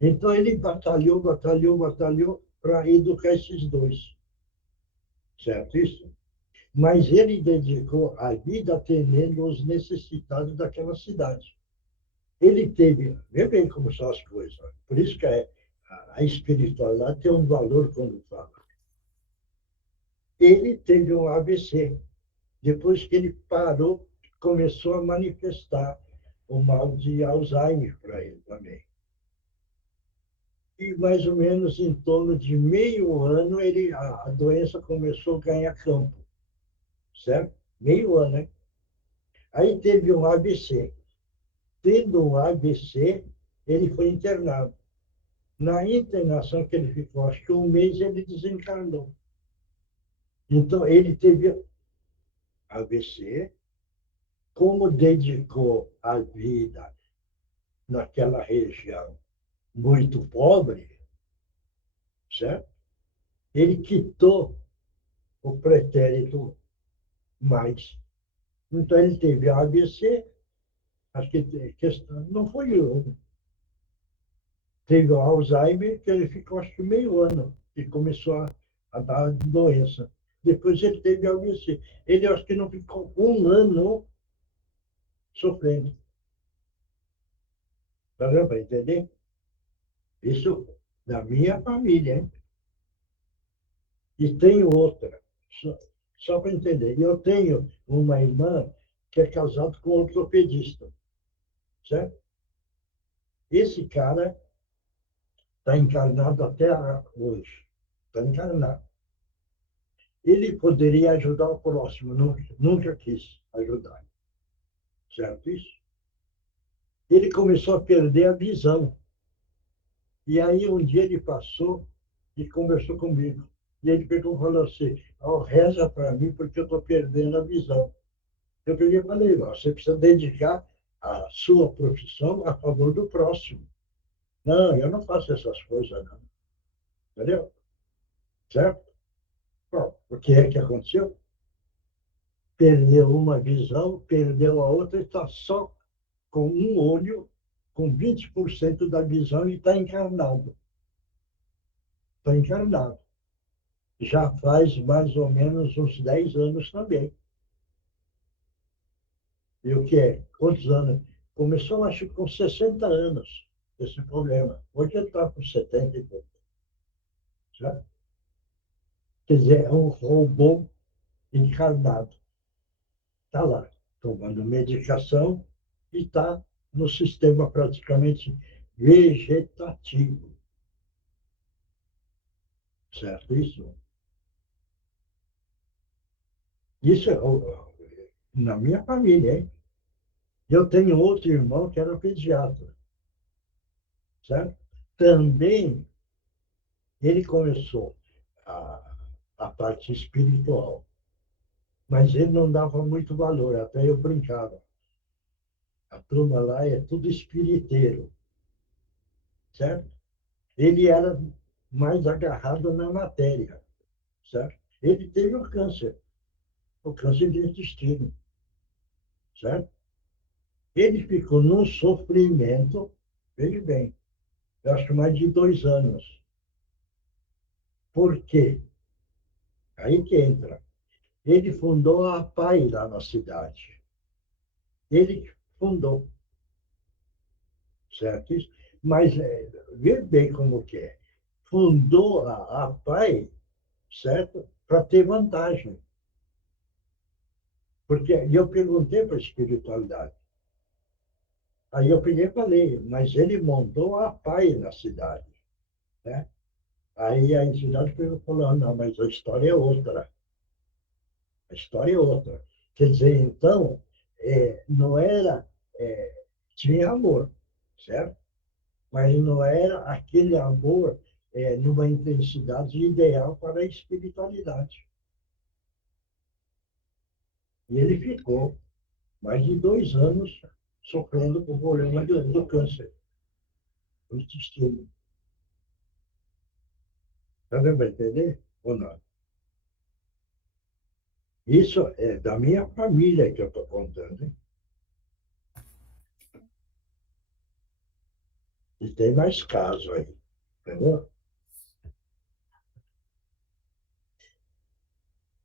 Então, ele batalhou para educar esses dois, certo? Isso? Mas ele dedicou a vida atendendo os necessitados daquela cidade. Ele teve, vê bem como são as coisas, por isso que a espiritualidade tem um valor quando fala. Ele teve um AVC, depois que ele parou, começou a manifestar o mal de Alzheimer para ele também. E mais ou menos em torno de meio ano, a doença começou a ganhar campo, certo? Meio ano, né? Aí teve um AVC. Tendo um AVC, ele foi internado. Na internação que ele ficou, acho que um mês, ele desencarnou. Então, ele teve AVC, como dedicou a vida naquela região muito pobre, certo? Ele quitou o pretérito mais. Então, ele teve AVC, acho que questão, não foi um. Teve o Alzheimer, que ele ficou, acho que meio ano, e começou a dar doença. Depois ele teve AVC. Ele, acho que não ficou um ano sofrendo. Tá vendo? Para entender? Isso da minha família, hein? E tenho outra, só para entender. Eu tenho uma irmã que é casada com um ortopedista, certo? Esse cara está encarnado até hoje. Está encarnado. Ele poderia ajudar o próximo, nunca quis ajudar, certo isso? Ele começou a perder a visão. E aí um dia ele passou e conversou comigo. E ele pegou e falou assim, oh, reza para mim porque eu estou perdendo a visão. Eu peguei e falei, você precisa dedicar a sua profissão a favor do próximo. Não, eu não faço essas coisas, não. Entendeu? Certo? Bom, o que é que aconteceu? Perdeu uma visão, perdeu a outra e está só com um olho, com 20% da visão e está encarnado. Está encarnado. Já faz mais ou menos uns 10 anos também. E o que é? Quantos anos? Começou, acho que com 60 anos, esse problema. Hoje ele está com 70 e pouco. Já? Quer dizer, é um robô encarnado. Está lá, tomando medicação e está no sistema praticamente vegetativo. Certo? Isso é na minha família, hein? Eu tenho outro irmão que era pediatra, certo? Também ele começou a parte espiritual, mas ele não dava muito valor, até eu brincava. A turma lá é tudo espiriteiro, certo? Ele era mais agarrado na matéria, certo? Ele teve o câncer de intestino, certo? Ele ficou num sofrimento, veja bem, eu acho que mais de 2 anos. Por quê? Aí que entra. Ele fundou a PAI lá na cidade. Ele fundou, certo? Mas vê bem como que é. Fundou a PAI, certo? Para ter vantagem. Porque eu perguntei para a espiritualidade. Aí eu peguei e falei, mas ele montou a PAI na cidade, né? Aí a entidade falou, não, mas a história é outra. A história é outra. Quer dizer, então, não era... tinha amor, certo? Mas não era aquele amor numa intensidade ideal para a espiritualidade. E ele ficou mais de 2 anos sofrendo com o problema do câncer do intestino. Está dando para entender ou não? Isso é da minha família que eu estou contando, hein? E tem mais casos aí, entendeu?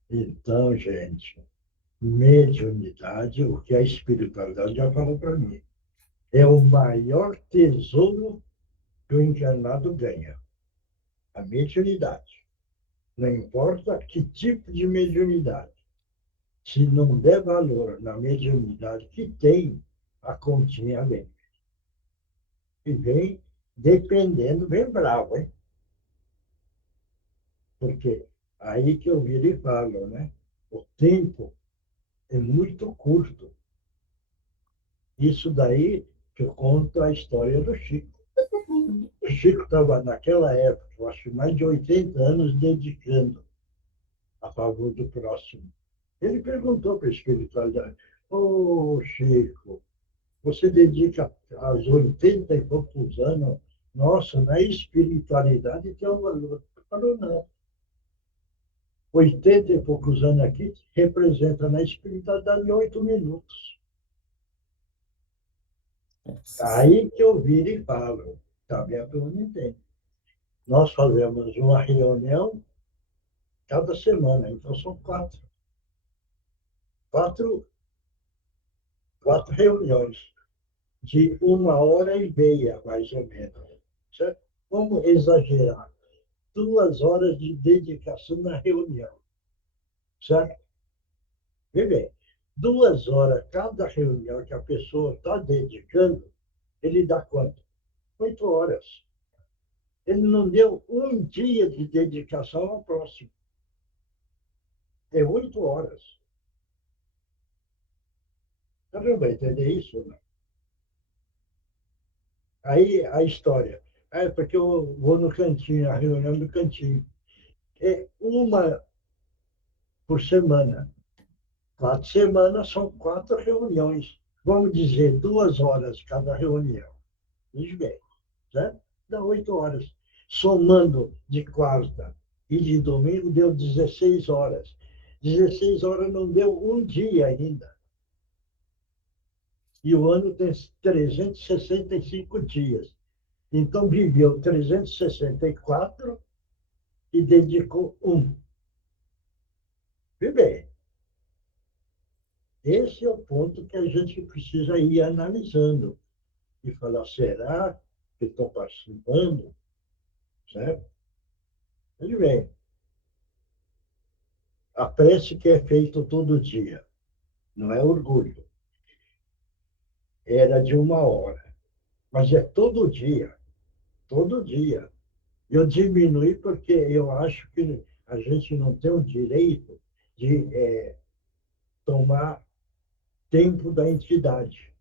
Então, gente, mediunidade, o que a espiritualidade já falou para mim, é o maior tesouro que o encarnado ganha, a mediunidade. Não importa que tipo de mediunidade. Se não der valor na mediunidade que tem, a continha vem. E vem dependendo, bem bravo, hein? Porque aí que eu viro e falo, né? O tempo é muito curto. Isso daí que eu conto a história do Chico. O Chico estava, naquela época, eu acho, mais de 80 anos dedicando a favor do próximo. Ele perguntou para a espiritualidade: Ô Chico, você dedica aos 80 e poucos anos, nossa, na espiritualidade tem um valor. Ele falou: não. 80 e poucos anos aqui representa na espiritualidade 8 minutos. Nossa Aí Senhora. que eu viro e falo, tá bem, a turma entende. Nós fazemos uma reunião cada semana, então são quatro, quatro reuniões de 1 hora e meia, mais ou menos. Certo? Vamos exagerar. 2 horas de dedicação na reunião. Certo? Vê bem, 2 horas cada reunião que a pessoa está dedicando, ele dá quanto? 8 horas. Ele não deu um dia de dedicação ao próximo. É 8 horas. Você não vai entender isso, não? Aí a história. É porque eu vou no cantinho, a reunião do cantinho. É uma por semana. 4 semanas são 4 reuniões. Vamos dizer, 2 horas cada reunião. Veja bem, certo? Dá 8 horas. Somando de quarta e de domingo, deu 16 horas. 16 horas não deu um dia ainda. E o ano tem 365 dias. Então, viveu 364 e dedicou um. Vê bem, esse é o ponto que a gente precisa ir analisando e falar: será que estou participando? Certo? Ele vem. A prece que é feita todo dia, não é orgulho, era de 1 hora, mas é todo dia, todo dia. Eu diminui porque eu acho que a gente não tem o direito de tomar tempo da entidade.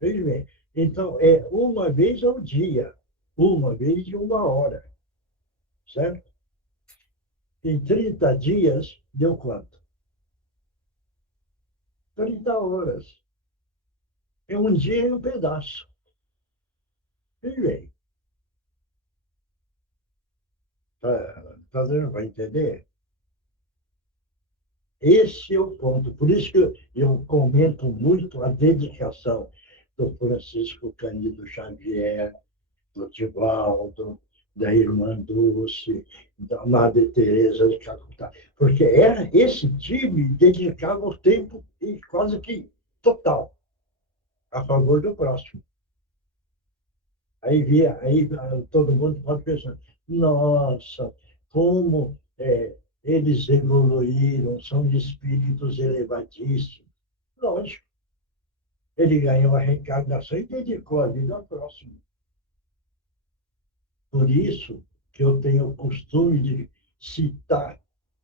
Veja bem, então é uma vez ao dia, uma vez de 1 hora, certo? Em 30 dias, deu quanto? 30 horas. É um dia e um pedaço. Veja bem, tá dando para entender? Esse é o ponto. Por isso que eu comento muito a dedicação do Francisco Cândido Xavier, do Divaldo, da irmã Dulce, da Madre Teresa de Calcutá. Porque era esse time dedicava o tempo quase que total a favor do próximo. Aí via, aí todo mundo pode pensar, nossa, como eles evoluíram, são espíritos elevadíssimos. Lógico, ele ganhou a reencarnação e dedicou a vida ao próximo. Por isso que eu tenho o costume de citar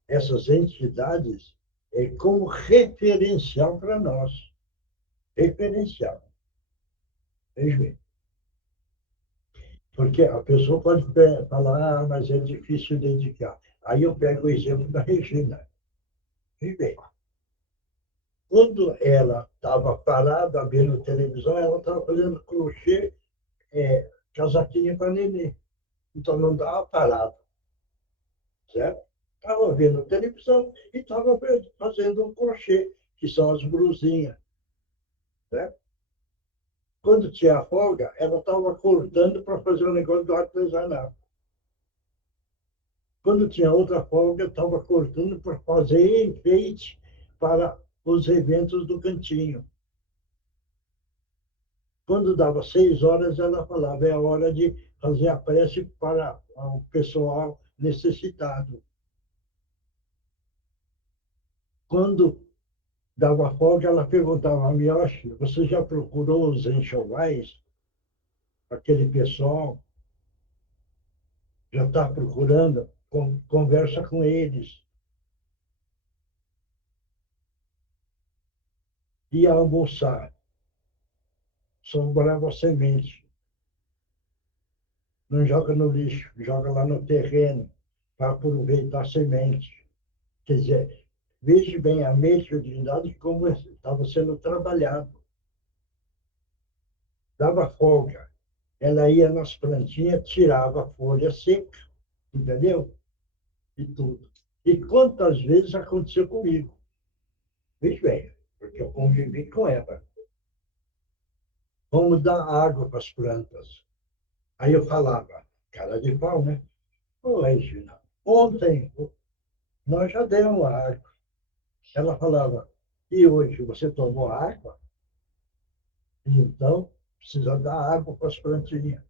essas entidades como referencial para nós. Referencial. Veja bem. Porque a pessoa pode falar, mas é difícil dedicar. Aí eu pego o exemplo da Regina. Veja bem, quando ela estava parada vendo televisão, ela estava fazendo crochê, casaquinho para neném. Então não dava parada, certo? Estava vendo televisão e estava fazendo um crochê, que são as brusinhas, certo? quando tinha folga, ela estava cortando para fazer o negócio do artesanato. Quando tinha outra folga, estava cortando para fazer enfeite para os eventos do cantinho. Quando dava 6 horas, ela falava, é a hora de fazer a prece para o pessoal necessitado. Quando dava folga, ela perguntava a Miyoshi, você já procurou os enxovais? Aquele pessoal já está procurando, conversa com eles. Ia almoçar, sobrava semente. Não joga no lixo, joga lá no terreno para aproveitar a semente. Quer dizer, veja bem a mediunidade como estava sendo trabalhado. Dava folga. Ela ia nas plantinhas, tirava a folha seca, entendeu? E tudo. E quantas vezes aconteceu comigo? Veja bem, porque eu convivi com ela. Vamos dar água para as plantas. Aí eu falava, cara de pau, né? Ô, Regina, ontem nós já demos água. Ela falava, e hoje você tomou água? Então, precisa dar água para as plantinhas.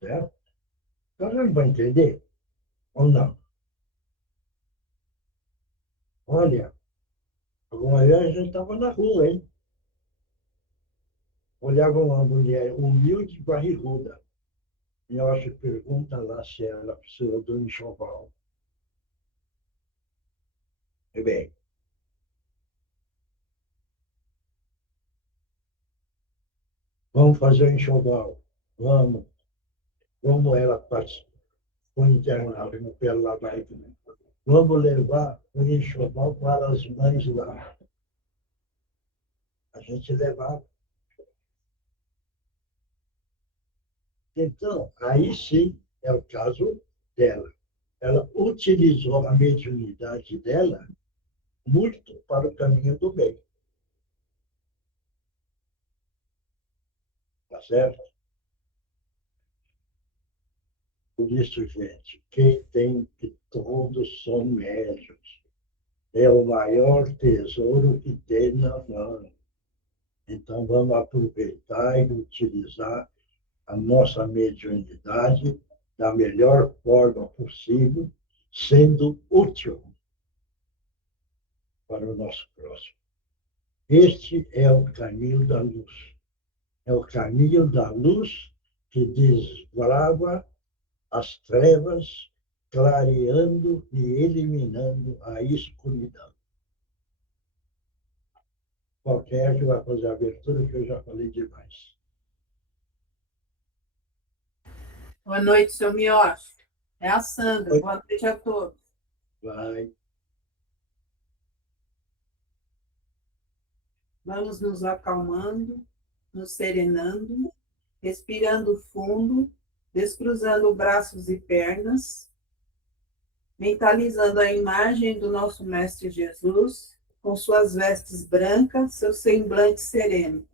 Certo? Então, você não vai entender ou não? Olha, alguma vez a gente estava na rua, hein? Olhava uma mulher humilde e barriguda. E eu acho que pergunta lá se ela precisa do enxoval. E bem, vamos fazer o enxoval. Vamos. Vamos ela para o internato pela Bahia. Vamos levar o enxoval para as mães lá. A gente levava. Então, aí sim é o caso dela. Ela utilizou a mediunidade dela muito para o caminho do bem. Tá certo? Por isso, gente, quem tem que todos são médios. É o maior tesouro que tem na mão. Então, vamos aproveitar e utilizar a nossa mediunidade da melhor forma possível, sendo útil para o nosso próximo. Este é o caminho da luz. É o caminho da luz que desbrava as trevas, clareando e eliminando a escuridão. Qualquer que vai fazer a abertura, que eu já falei demais. Boa noite, seu Mioche. É a Sandra. Oi. Boa noite a todos. Vai. Vamos nos acalmando, nos serenando, respirando fundo, descruzando braços e pernas, mentalizando a imagem do nosso Mestre Jesus, com suas vestes brancas, seu semblante sereno,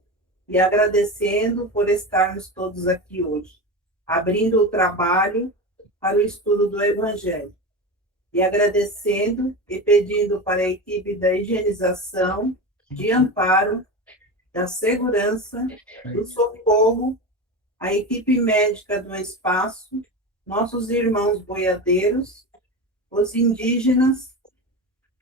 e agradecendo por estarmos todos aqui hoje, abrindo o trabalho para o estudo do Evangelho. E agradecendo e pedindo para a equipe da higienização, de amparo, da segurança, do socorro, a equipe médica do espaço, nossos irmãos boiadeiros, os indígenas,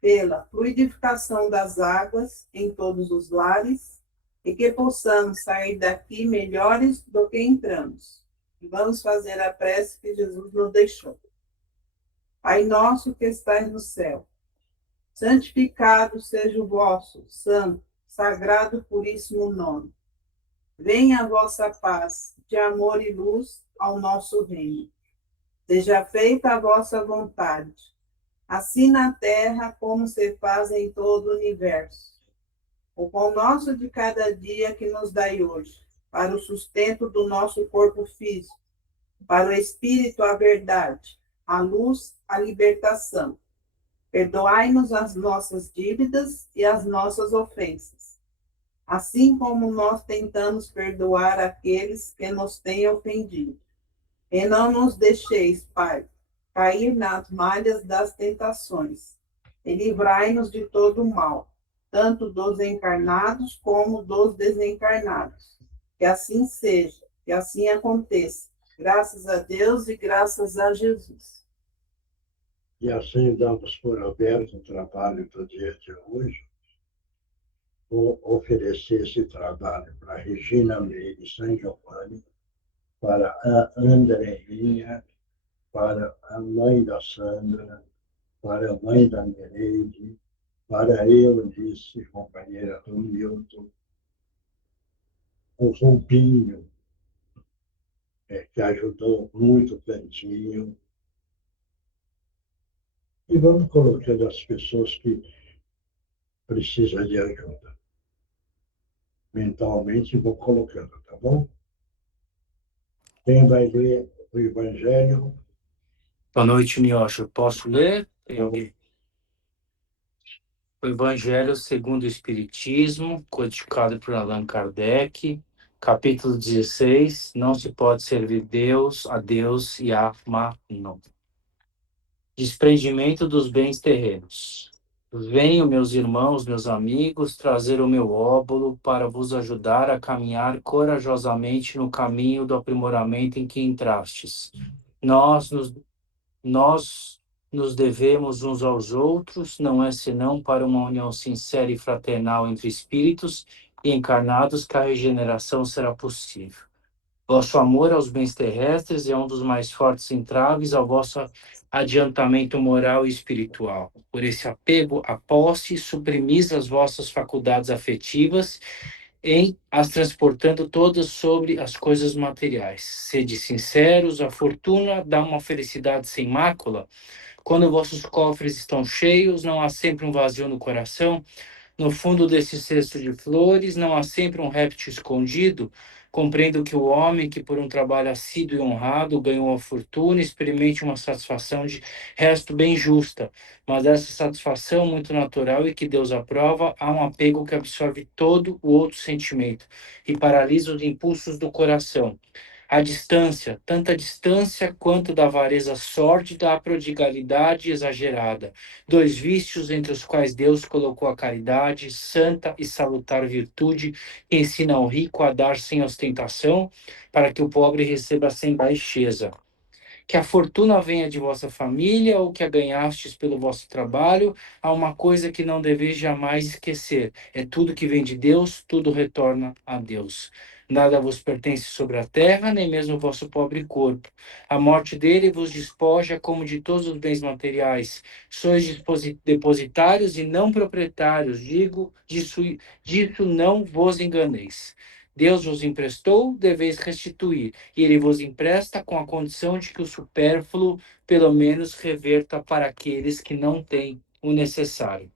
pela fluidificação das águas em todos os lares e que possamos sair daqui melhores do que entramos. E vamos fazer a prece que Jesus nos deixou. Pai nosso que estais no céu, santificado seja o vosso santo, sagrado, puríssimo nome. Venha a vossa paz, de amor e luz ao nosso reino. Seja feita a vossa vontade, assim na terra como se faz em todo o universo. O pão nosso de cada dia que nos dai hoje, para o sustento do nosso corpo físico, para o espírito a verdade, a luz, a libertação. Perdoai-nos as nossas dívidas e as nossas ofensas, assim como nós tentamos perdoar aqueles que nos têm ofendido. E não nos deixeis, Pai, cair nas malhas das tentações, e livrai-nos de todo o mal, tanto dos encarnados como dos desencarnados. Que assim seja, que assim aconteça. Graças a Deus e graças a Jesus. E assim damos por aberto o trabalho do dia de hoje. Vou oferecer esse trabalho para Regina Meire San Giovanni, para a Andreinha, para a mãe da Sandra, para a mãe da Nereide, para a Eunice, companheira do Milton, o Rubinho, que ajudou muito o Cantinho. E vamos colocando as pessoas que precisam de ajuda. Mentalmente, vou colocando, tá bom? Quem vai ler o Evangelho? Boa noite, Miocha. Posso ler? O Evangelho segundo o Espiritismo, codificado por Allan Kardec, capítulo 16, não se pode servir a Deus e a Mammon. Desprendimento dos bens terrenos. Venho, meus irmãos, meus amigos, trazer o meu óbolo para vos ajudar a caminhar corajosamente no caminho do aprimoramento em que entrastes. Nós nos devemos uns aos outros, não é senão para uma união sincera e fraternal entre espíritos e encarnados que a regeneração será possível. Vosso amor aos bens terrestres é um dos mais fortes entraves ao vosso adiantamento moral e espiritual. Por esse apego à posse, suprimis as vossas faculdades afetivas em as transportando todas sobre as coisas materiais. Sede sinceros, a fortuna dá uma felicidade sem mácula. Quando vossos cofres estão cheios, não há sempre um vazio no coração. No fundo desse cesto de flores, não há sempre um réptil escondido. Compreendo que o homem que por um trabalho assíduo e honrado ganhou a fortuna experimente uma satisfação de resto bem justa, mas essa satisfação muito natural e que Deus aprova, há um apego que absorve todo o outro sentimento e paralisa os impulsos do coração. A distância, tanta distância quanto da avareza sórdida à prodigalidade exagerada, dois vícios entre os quais Deus colocou a caridade, santa e salutar virtude, que ensina ao rico a dar sem ostentação, para que o pobre receba sem baixeza. Que a fortuna venha de vossa família ou que a ganhastes pelo vosso trabalho, há uma coisa que não deveis jamais esquecer: é tudo que vem de Deus, tudo retorna a Deus. Nada vos pertence sobre a terra, nem mesmo o vosso pobre corpo. A morte dele vos despoja como de todos os bens materiais. Sois depositários e não proprietários. Digo, disso não vos enganeis. Deus vos emprestou, deveis restituir, e ele vos empresta com a condição de que o supérfluo, pelo menos, reverta para aqueles que não têm o necessário.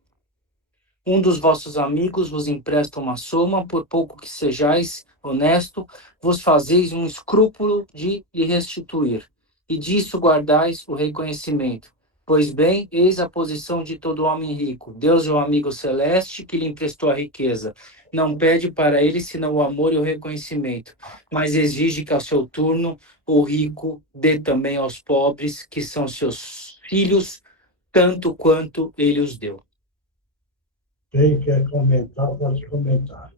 Um dos vossos amigos vos empresta uma soma, por pouco que sejais honesto, vos fazeis um escrúpulo de lhe restituir, e disso guardais o reconhecimento. Pois bem, eis a posição de todo homem rico. Deus é o amigo celeste que lhe emprestou a riqueza. Não pede para ele senão o amor e o reconhecimento, mas exige que, ao seu turno, o rico dê também aos pobres, que são seus filhos, tanto quanto ele os deu. Quem quer comentar, pode comentar.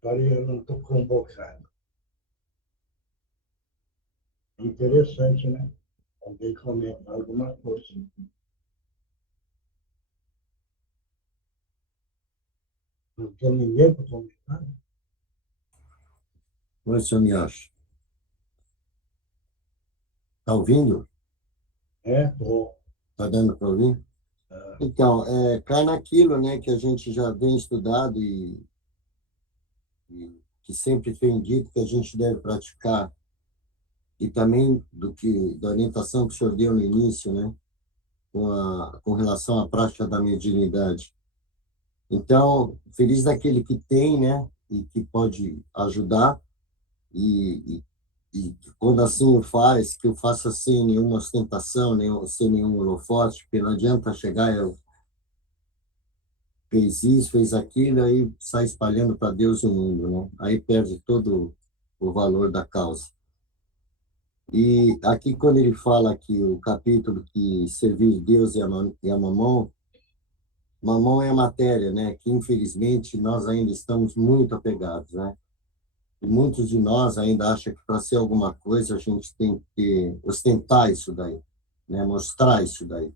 Agora eu não estou convocando. Interessante, né? Alguém comentar alguma coisa. Não tem ninguém para comentar? Oi, seu Miocha. Tá ouvindo? Bom. Tá dando para ouvir? Então, cai naquilo, né, que a gente já vem estudado e que sempre tem dito que a gente deve praticar, e também da orientação que o senhor deu no início, né, com relação à prática da mediunidade. Então, feliz daquele que tem, né, e que pode ajudar, e quando assim o faz, que o faça sem nenhuma ostentação, sem nenhum holofote, porque não adianta chegar fez isso, fez aquilo, aí sai espalhando para Deus e o mundo, né? Aí perde todo o valor da causa. E aqui, quando ele fala que o capítulo que servir Deus e a mamão, mamão é a matéria, né? Que infelizmente nós ainda estamos muito apegados, né? E muitos de nós ainda acham que para ser alguma coisa a gente tem que ostentar isso daí, né? Mostrar isso daí.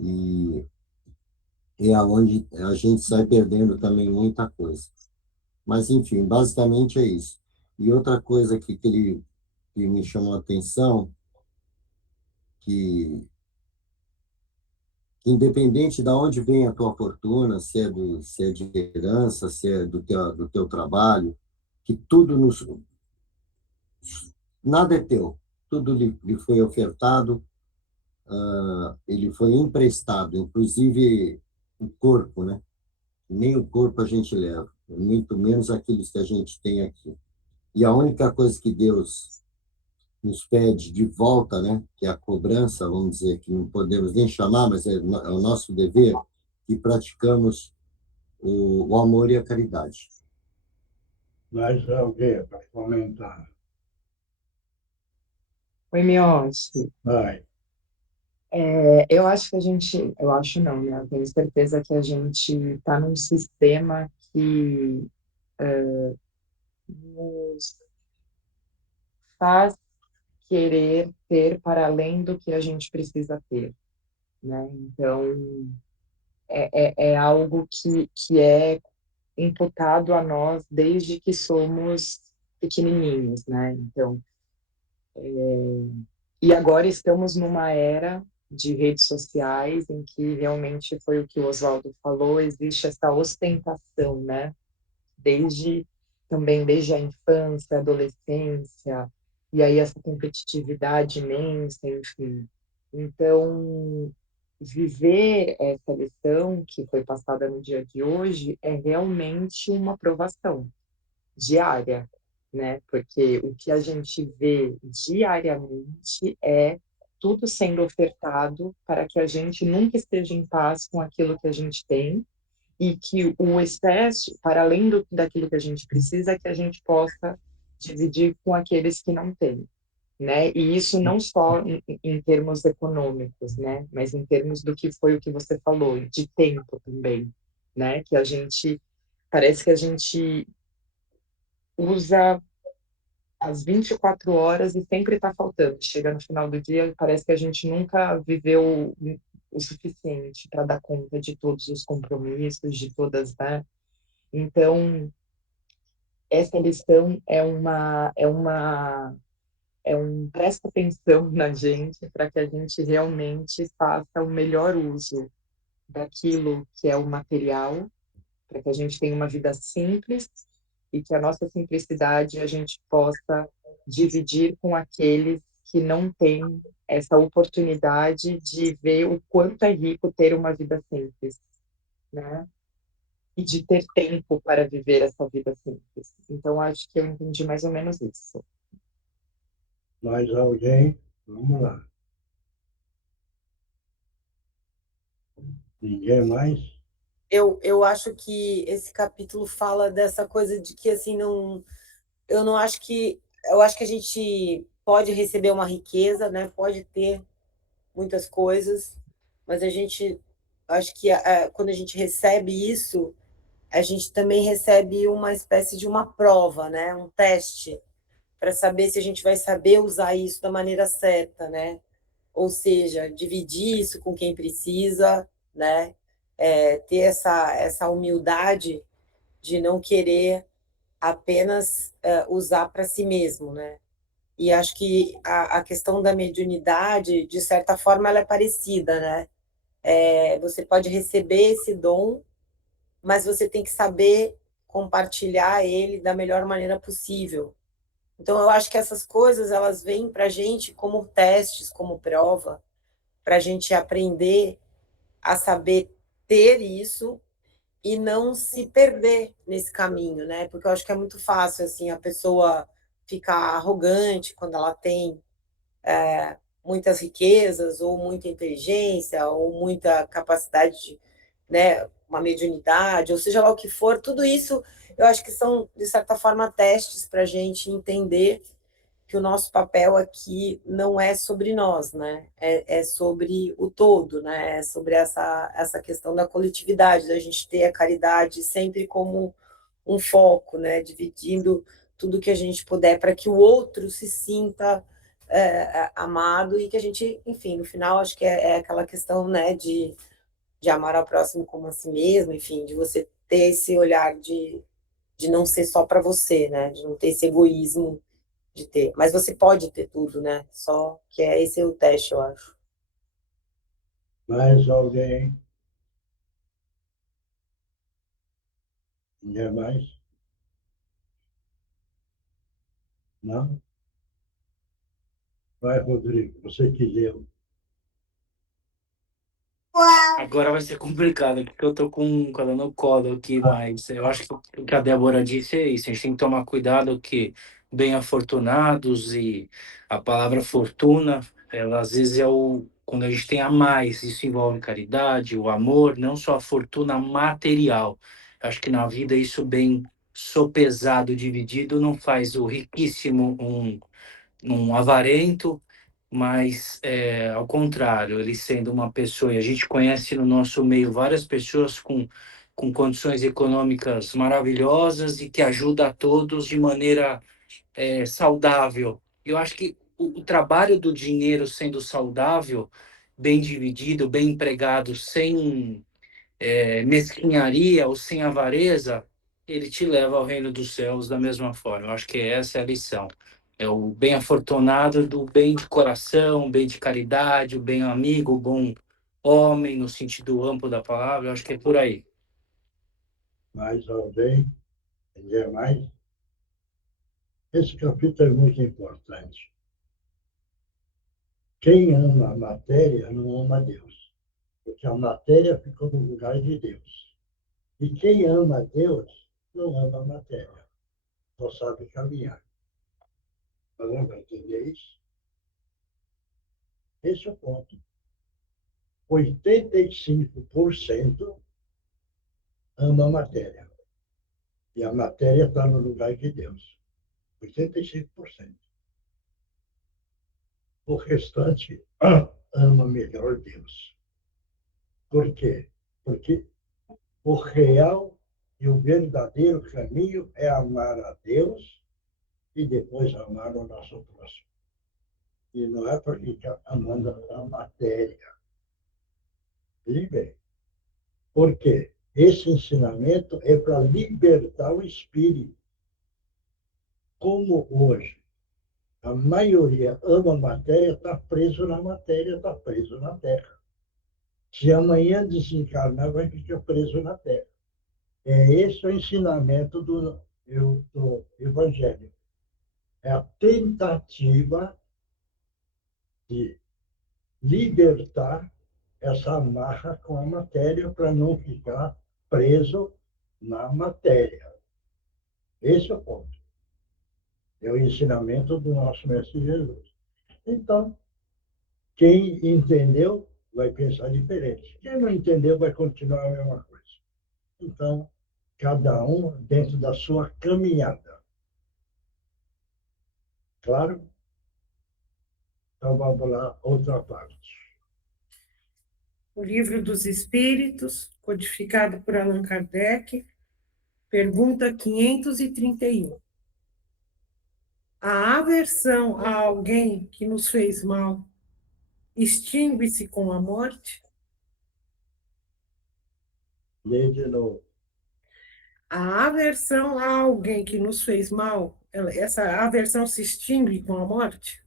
E é aonde a gente sai perdendo também muita coisa. Mas, enfim, basicamente é isso. E outra coisa que me chamou a atenção, que independente de onde vem a tua fortuna, se é de herança, se é do teu trabalho, que nada é teu, tudo lhe foi ofertado, ele foi emprestado, inclusive o corpo, né? Nem o corpo a gente leva, muito menos aqueles que a gente tem aqui. E a única coisa que Deus nos pede de volta, né, que é a cobrança, vamos dizer, que não podemos nem chamar, mas é o nosso dever, que praticamos o amor e a caridade. Mais alguém para comentar? Oi, Miotti. Vai. Eu acho que eu acho não, né? Eu tenho certeza que a gente está num sistema que nos faz querer ter para além do que a gente precisa ter, né? Então, é algo que é imputado a nós desde que somos pequenininhos, né? Então, e agora estamos numa era de redes sociais em que realmente foi o que o Oswaldo falou, existe essa ostentação, né? Desde a infância, adolescência, e aí essa competitividade imensa, enfim. Então, viver essa lição que foi passada no dia de hoje é realmente uma provação diária, né? Porque o que a gente vê diariamente é tudo sendo ofertado para que a gente nunca esteja em paz com aquilo que a gente tem e que o excesso, para além daquilo que a gente precisa, é que a gente possa dividir com aqueles que não têm, né? E isso não só em termos econômicos, né? Mas em termos do que foi o que você falou, de tempo também, né? Que a gente parece que a gente usa as 24 horas e sempre está faltando. Chega no final do dia, parece que a gente nunca viveu o suficiente para dar conta de todos os compromissos, de todas, né? Então, essa lição é um presta atenção na gente para que a gente realmente faça o melhor uso daquilo que é o material, para que a gente tenha uma vida simples e que a nossa simplicidade a gente possa dividir com aqueles que não têm essa oportunidade de ver o quanto é rico ter uma vida simples, né? E de ter tempo para viver essa vida simples. Então, acho que eu entendi mais ou menos isso. Mais alguém? Vamos lá. Ninguém mais? Eu acho que esse capítulo fala dessa coisa de que, assim, eu não acho que... Eu acho que a gente pode receber uma riqueza, né? Pode ter muitas coisas, mas a gente... Acho que quando a gente recebe isso, a gente também recebe uma espécie de uma prova, né? Um teste, para saber se a gente vai saber usar isso da maneira certa, né? Ou seja, dividir isso com quem precisa, né? Ter essa humildade de não querer apenas usar para si mesmo, né? E acho que a questão da mediunidade, de certa forma, ela é parecida, né? Você pode receber esse dom, mas você tem que saber compartilhar ele da melhor maneira possível. Então, eu acho que essas coisas elas vêm para a gente como testes, como prova, para a gente aprender a saber ter isso e não se perder nesse caminho, né? Porque eu acho que é muito fácil assim a pessoa ficar arrogante quando ela tem muitas riquezas ou muita inteligência ou muita capacidade de, né, uma mediunidade, ou seja lá o que for, tudo isso eu acho que são, de certa forma, testes para a gente entender que o nosso papel aqui não é sobre nós, né? É sobre o todo, né? É sobre essa questão da coletividade, da gente ter a caridade sempre como um foco, né? Dividindo tudo que a gente puder para que o outro se sinta amado e que a gente, enfim, no final, acho que é aquela questão, né, de amar ao próximo como a si mesmo, enfim, de você ter esse olhar de não ser só para você, né? De não ter esse egoísmo de ter. Mas você pode ter tudo, né? Só que esse é o teste, eu acho. Mais alguém? Ninguém mais? Não? Vai, Rodrigo, você que leu. Agora vai ser complicado, porque eu tô com ela no colo aqui, mas eu acho que o que a Débora disse é isso. A gente tem que tomar cuidado que bem-afortunados e a palavra fortuna, ela às vezes quando a gente tem a mais, isso envolve caridade, o amor, não só a fortuna material. Eu acho que na vida isso bem sopesado, dividido, não faz o riquíssimo um avarento, mas ao contrário, ele sendo uma pessoa, e a gente conhece no nosso meio várias pessoas com condições econômicas maravilhosas e que ajuda a todos de maneira saudável. Eu acho que o trabalho do dinheiro sendo saudável, bem dividido, bem empregado, sem mesquinharia ou sem avareza, ele te leva ao reino dos céus da mesma forma. Eu acho que essa é a lição. É o bem afortunado do bem de coração, bem de caridade, o bem amigo, o bom homem, no sentido amplo da palavra. Eu acho que é por aí. Mais alguém? Ninguém mais? Esse capítulo é muito importante. Quem ama a matéria não ama Deus, porque a matéria ficou no lugar de Deus. E quem ama Deus não ama a matéria, só sabe caminhar. Você vai entender isso? Esse é o ponto. 85% ama a matéria. E a matéria está no lugar de Deus. 85%. O restante ama melhor Deus. Por quê? Porque o real e o verdadeiro caminho é amar a Deus e depois amar o nosso próximo. E não é para ficar amando a matéria. Veja bem. Por quê? Esse ensinamento é para libertar o espírito. Como hoje a maioria ama a matéria, está preso na matéria, está preso na terra. Se amanhã desencarnar, vai ficar preso na terra. É esse o ensinamento do Evangelho. É a tentativa de libertar essa amarra com a matéria para não ficar preso na matéria. Esse é o ponto. É o ensinamento do nosso Mestre Jesus. Então, quem entendeu vai pensar diferente. Quem não entendeu vai continuar a mesma coisa. Então, cada um dentro da sua caminhada. Claro? Então, vamos lá, outra parte. O Livro dos Espíritos, codificado por Allan Kardec, pergunta 531. A aversão a alguém que nos fez mal extingue-se com a morte? Lê de novo. A aversão a alguém que nos fez mal, essa aversão se extingue com a morte?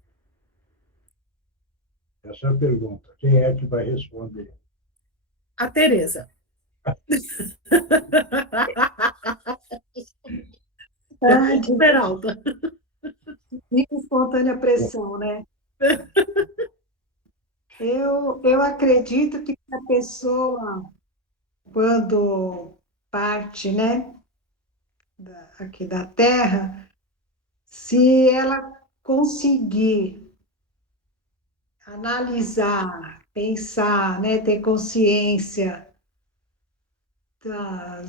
Essa é a pergunta. Quem é que vai responder? A Tereza. Ai, de Peralta. livre espontânea pressão, né? Eu acredito que a pessoa, quando parte, né, aqui da Terra, se ela conseguir analisar, pensar, né, ter consciência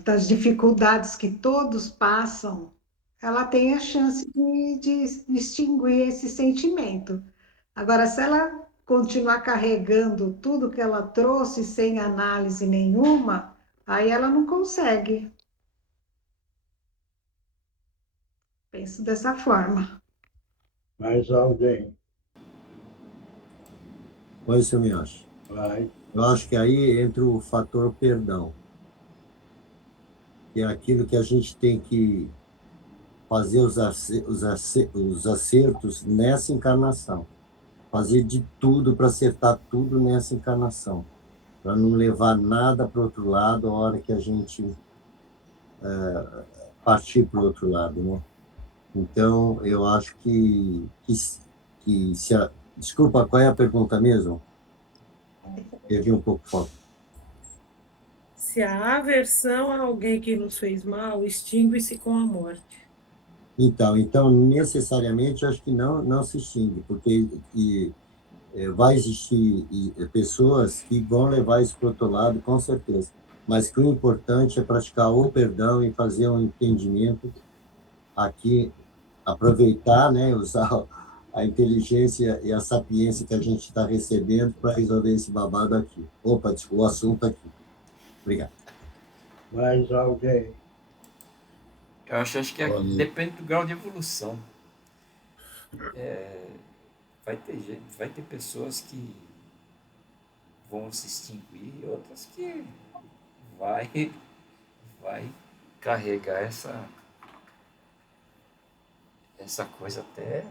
das dificuldades que todos passam, ela tem a chance de extinguir esse sentimento. Agora, se ela continuar carregando tudo que ela trouxe sem análise nenhuma, aí ela não consegue. Penso dessa forma. Mais alguém? Pois isso eu me acho. Vai. Eu acho que aí entra o fator perdão, que é aquilo que a gente tem que fazer os acertos nessa encarnação. Fazer de tudo para acertar tudo nessa encarnação. Para não levar nada para o outro lado a hora que a gente partir para o outro lado, né? Então, eu acho que se a... Desculpa, qual é a pergunta mesmo? Perdi um pouco o foco. Se a aversão a alguém que nos fez mal extingue-se com a morte. Então, necessariamente, acho que não se extingue, porque vai existir pessoas que vão levar isso para o outro lado, com certeza. Mas que o importante é praticar o perdão e fazer um entendimento aqui, aproveitar, né, usar a inteligência e a sapiência que a gente está recebendo para resolver esse babado aqui. Opa, desculpa, o assunto aqui. Obrigado. Mais alguém? Eu acho que depende do grau de evolução. Vai ter pessoas que vão se extinguir e outras que vai carregar essa coisa até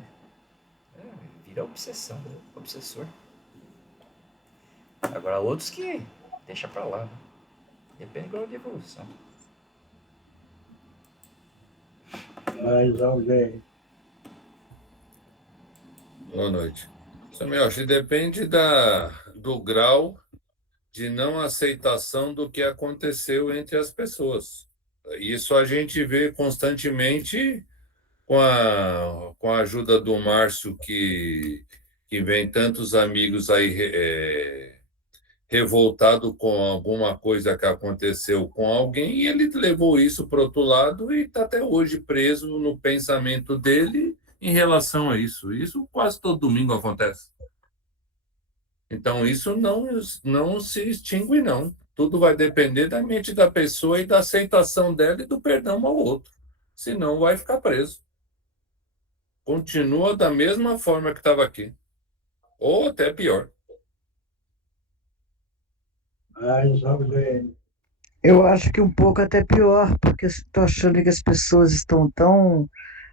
virar obsessão, né? Obsessor. Agora outros que deixa pra lá, né? Depende do grau de evolução. Mais alguém? Boa noite. Samuel, acho que depende do grau de não aceitação do que aconteceu entre as pessoas. Isso a gente vê constantemente com a ajuda do Márcio, que vem tantos amigos aí revoltado com alguma coisa que aconteceu com alguém, e ele levou isso para o outro lado e está até hoje preso no pensamento dele em relação a isso. Isso quase todo domingo acontece. Então, isso não se extingue, não. Tudo vai depender da mente da pessoa e da aceitação dela e do perdão ao outro. Senão, vai ficar preso. Continua da mesma forma que estava aqui. Ou até pior. Mais alguém? Eu acho que um pouco até pior, porque estou achando que as pessoas estão tão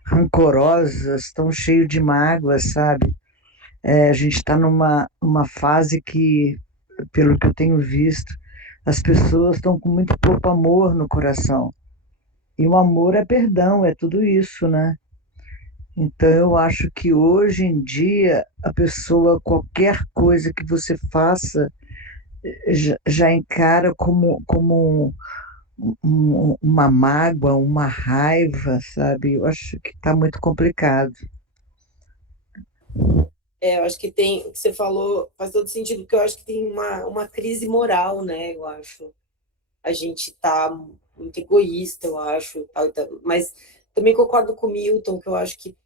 rancorosas, tão cheias de mágoas, sabe? A gente está numa fase que, pelo que eu tenho visto, as pessoas estão com muito pouco amor no coração. E o amor é perdão, é tudo isso, né? Então eu acho que hoje em dia a pessoa, qualquer coisa que você faça, já encara como uma mágoa, uma raiva, sabe? Eu acho que está muito complicado. Eu acho que tem, o que você falou faz todo sentido, porque eu acho que tem uma crise moral, né? Eu acho. A gente tá muito egoísta, eu acho, tal, mas também concordo com o Milton, que eu acho que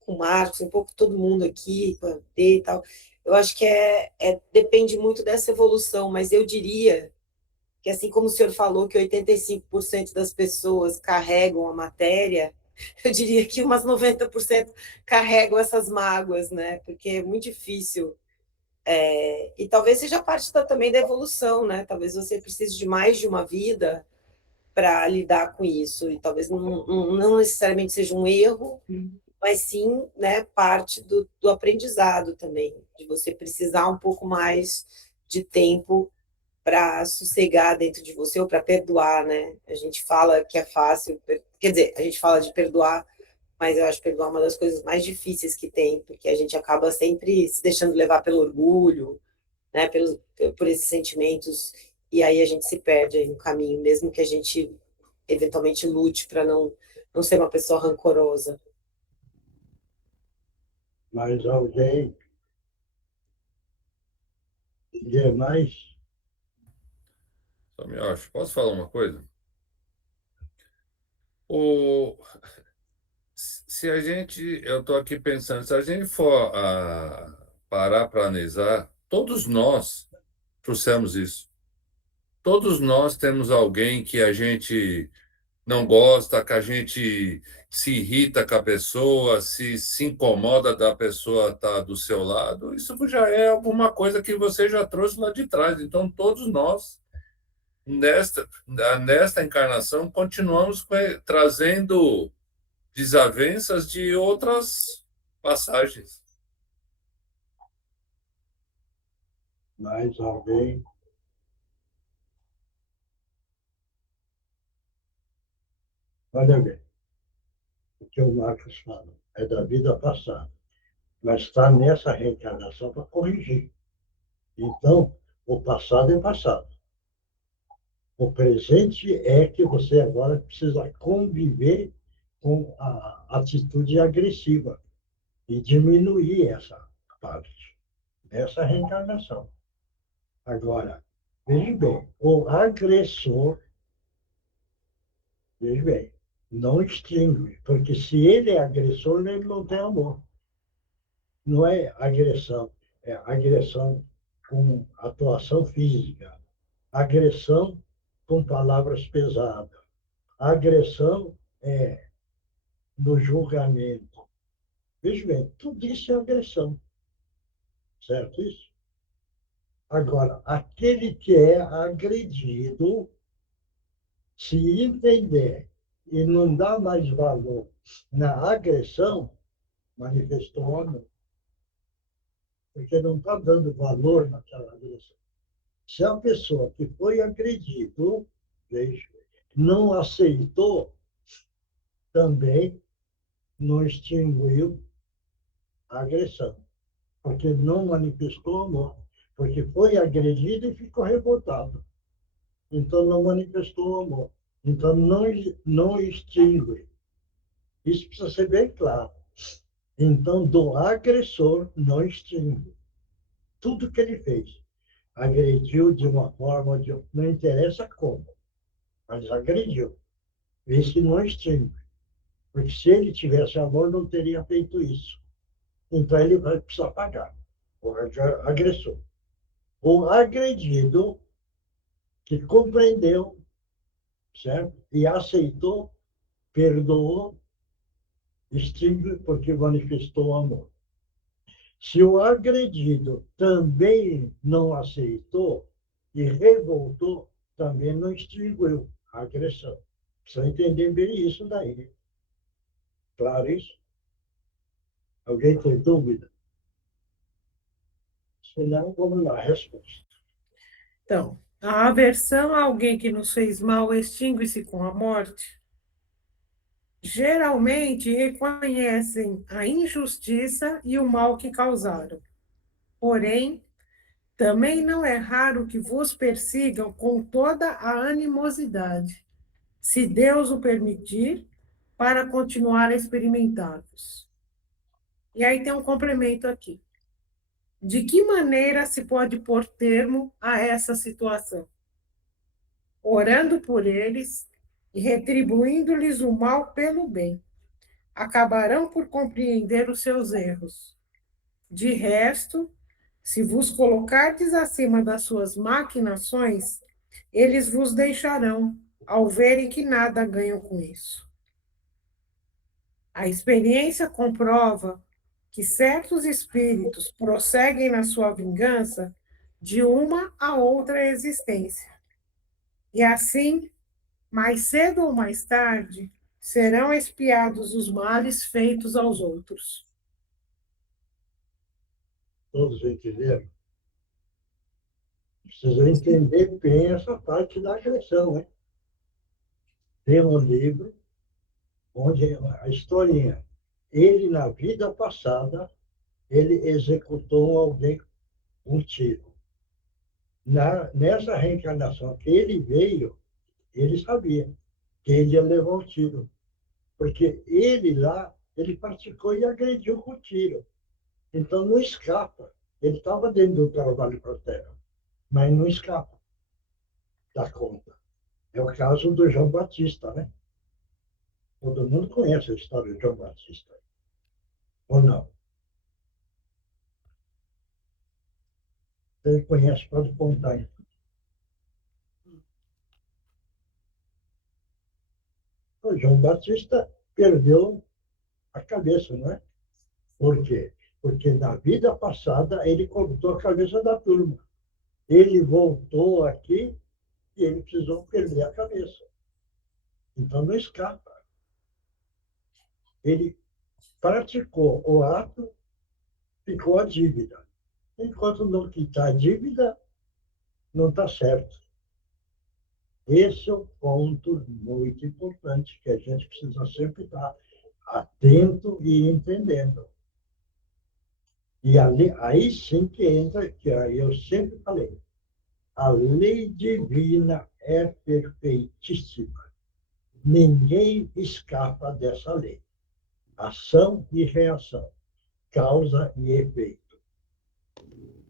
com o Marcos, um pouco todo mundo aqui, com a T e tal, eu acho que depende muito dessa evolução, mas eu diria que, assim como o senhor falou que 85% das pessoas carregam a matéria, eu diria que umas 90% carregam essas mágoas, né? Porque é muito difícil. E talvez seja parte também da evolução, né? Talvez você precise de mais de uma vida para lidar com isso. E talvez não necessariamente seja um erro, mas sim, né, parte do aprendizado também, de você precisar um pouco mais de tempo para sossegar dentro de você ou para perdoar, né? A gente fala que é fácil, quer dizer, a gente fala de perdoar, mas eu acho perdoar uma das coisas mais difíceis que tem, porque a gente acaba sempre se deixando levar pelo orgulho, né? Por esses sentimentos, e aí a gente se perde aí no caminho, mesmo que a gente eventualmente lute para não ser uma pessoa rancorosa. Mais alguém? Demais? Só me acho. Posso falar uma coisa? O... Se a gente, eu estou aqui pensando, se a gente for parar para analisar, todos nós trouxemos isso. Todos nós temos alguém que a gente não gosta, que a gente se irrita com a pessoa, se incomoda da pessoa estar do seu lado. Isso já é alguma coisa que você já trouxe lá de trás. Então, todos nós, nesta encarnação, continuamos trazendo desavenças de outras passagens. Mais alguém? Olha bem, o que o Marcos fala é da vida passada, mas está nessa reencarnação para corrigir. Então, o passado é passado. O presente é que você agora precisa conviver com a atitude agressiva e diminuir essa parte, essa reencarnação. Agora, veja bem, o agressor, veja bem, não extingue, porque se ele é agressor, ele não tem amor. Não é agressão, é agressão com atuação física, agressão com palavras pesadas, agressão no julgamento. Veja bem, tudo isso é agressão, certo isso? Agora, aquele que é agredido, se entender e não dá mais valor na agressão, manifestou amor. Porque não está dando valor naquela agressão. Se a pessoa que foi agredido, veja, não aceitou, também não extinguiu a agressão, porque não manifestou amor, porque foi agredido e ficou revoltado. Então não manifestou amor. Então não extingue. Isso precisa ser bem claro. Então, do agressor não extingue. Tudo que ele fez. Agrediu de uma forma, não interessa como, mas agrediu. Esse não extingue. Porque se ele tivesse amor, não teria feito isso. Então ele vai precisar pagar. O agressor. O agredido, que compreendeu, certo? E aceitou, perdoou, extingue porque manifestou amor. Se o agredido também não aceitou e revoltou, também não extinguiu a agressão. Precisa entender bem isso daí. Claro isso? Alguém tem dúvida? Se não, vamos lá, resposta. Então, a aversão a alguém que nos fez mal extingue-se com a morte? Geralmente reconhecem a injustiça e o mal que causaram. Porém, também não é raro que vos persigam com toda a animosidade, se Deus o permitir, para continuar a experimentá-los. E aí tem um complemento aqui. De que maneira se pode pôr termo a essa situação? Orando por eles e retribuindo-lhes o mal pelo bem. Acabarão por compreender os seus erros. De resto, se vos colocardes acima das suas maquinações, eles vos deixarão, ao verem que nada ganham com isso. A experiência comprova que certos espíritos prosseguem na sua vingança de uma a outra existência. E assim, mais cedo ou mais tarde, serão expiados os males feitos aos outros. Todos entenderam? Precisa entender bem essa parte da agressão, hein? Tem um livro onde a historinha, ele na vida passada, ele executou alguém com um tiro. Nessa reencarnação que ele veio, ele sabia que ele ia levar um tiro. Porque ele lá, ele praticou e agrediu com tiro. Então não escapa. Ele estava dentro do trabalho para a Terra, mas não escapa. dá conta. É o caso do João Batista, né? Todo mundo conhece a história de João Batista, ou não? Quem conhece pode contar aí. O João Batista perdeu a cabeça, não é? Por quê? Porque na vida passada ele cortou a cabeça da turma. Ele voltou aqui e ele precisou perder a cabeça. Então não escapa. Ele praticou o ato, ficou a dívida. Enquanto não quitar a dívida, não está certo. Esse é um ponto muito importante que a gente precisa sempre estar atento e entendendo. E ali, aí sim que entra, que aí eu sempre falei, a lei divina é perfeitíssima. Ninguém escapa dessa lei. Ação e reação, causa e efeito.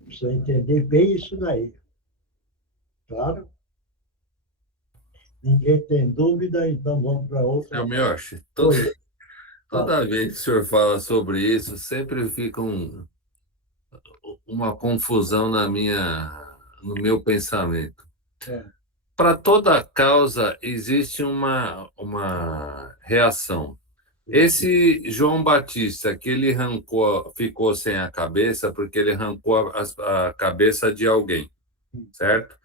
Precisa entender bem isso daí. Claro? Ninguém tem dúvida, então vamos para outra. Seu Miyoshi, Oi. toda vez que o senhor fala sobre isso, sempre fica uma confusão no meu pensamento. É. Para toda causa existe uma reação. Esse João Batista, que ele ficou sem a cabeça porque ele arrancou a cabeça de alguém, certo?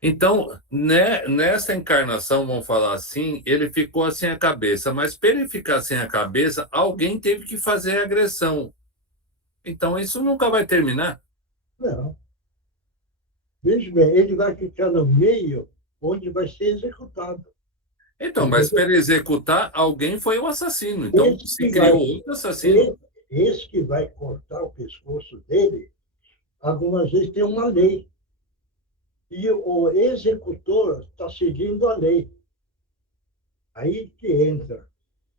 Então, nessa encarnação, vamos falar assim, ele ficou sem a cabeça, mas para ele ficar sem a cabeça, alguém teve que fazer a agressão. Então, isso nunca vai terminar. Não. Veja bem, ele vai ficar no meio onde vai ser executado. Então, mas para ele executar, alguém foi o assassino. Então, se criou outro assassino. Esse que vai cortar o pescoço dele, algumas vezes tem uma lei. E o executor está seguindo a lei. Aí que entra,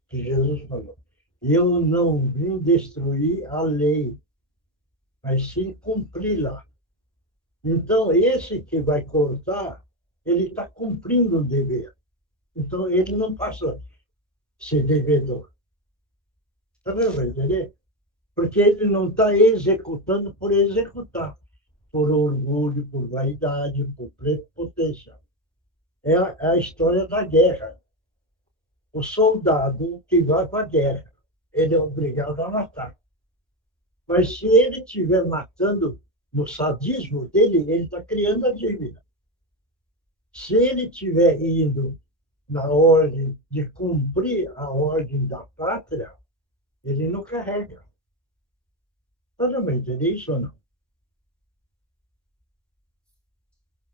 que Jesus falou. Eu não vim destruir a lei, mas sim cumpri-la. Então, esse que vai cortar, ele está cumprindo o dever. Então, ele não passa a ser devedor. Está vendo, vai entender? Porque ele não está executando por executar, por orgulho, por vaidade, por prepotência. É a história da guerra. O soldado que vai para a guerra, ele é obrigado a matar. Mas se ele estiver matando no sadismo dele, ele está criando a dívida. Se ele estiver indo na ordem de cumprir a ordem da pátria, ele não carrega. Você vai entender isso ou não?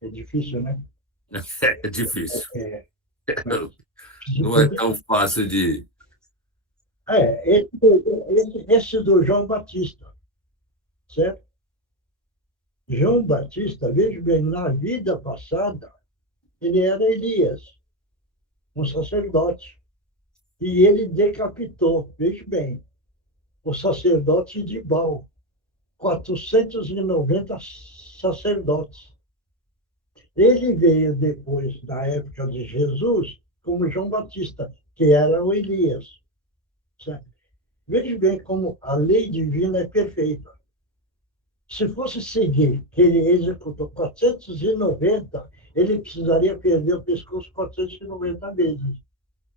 É difícil, né? É difícil. É, Não é tão fácil de... esse do João Batista, certo? João Batista, veja bem, na vida passada, ele era Elias, um sacerdote. E ele decapitou, veja bem, o sacerdote de Baal, 490 sacerdotes. Ele veio depois, na época de Jesus, como João Batista, que era o Elias. Certo? Veja bem como a lei divina é perfeita. Se fosse seguir que ele executou 490, ele precisaria perder o pescoço 490 vezes.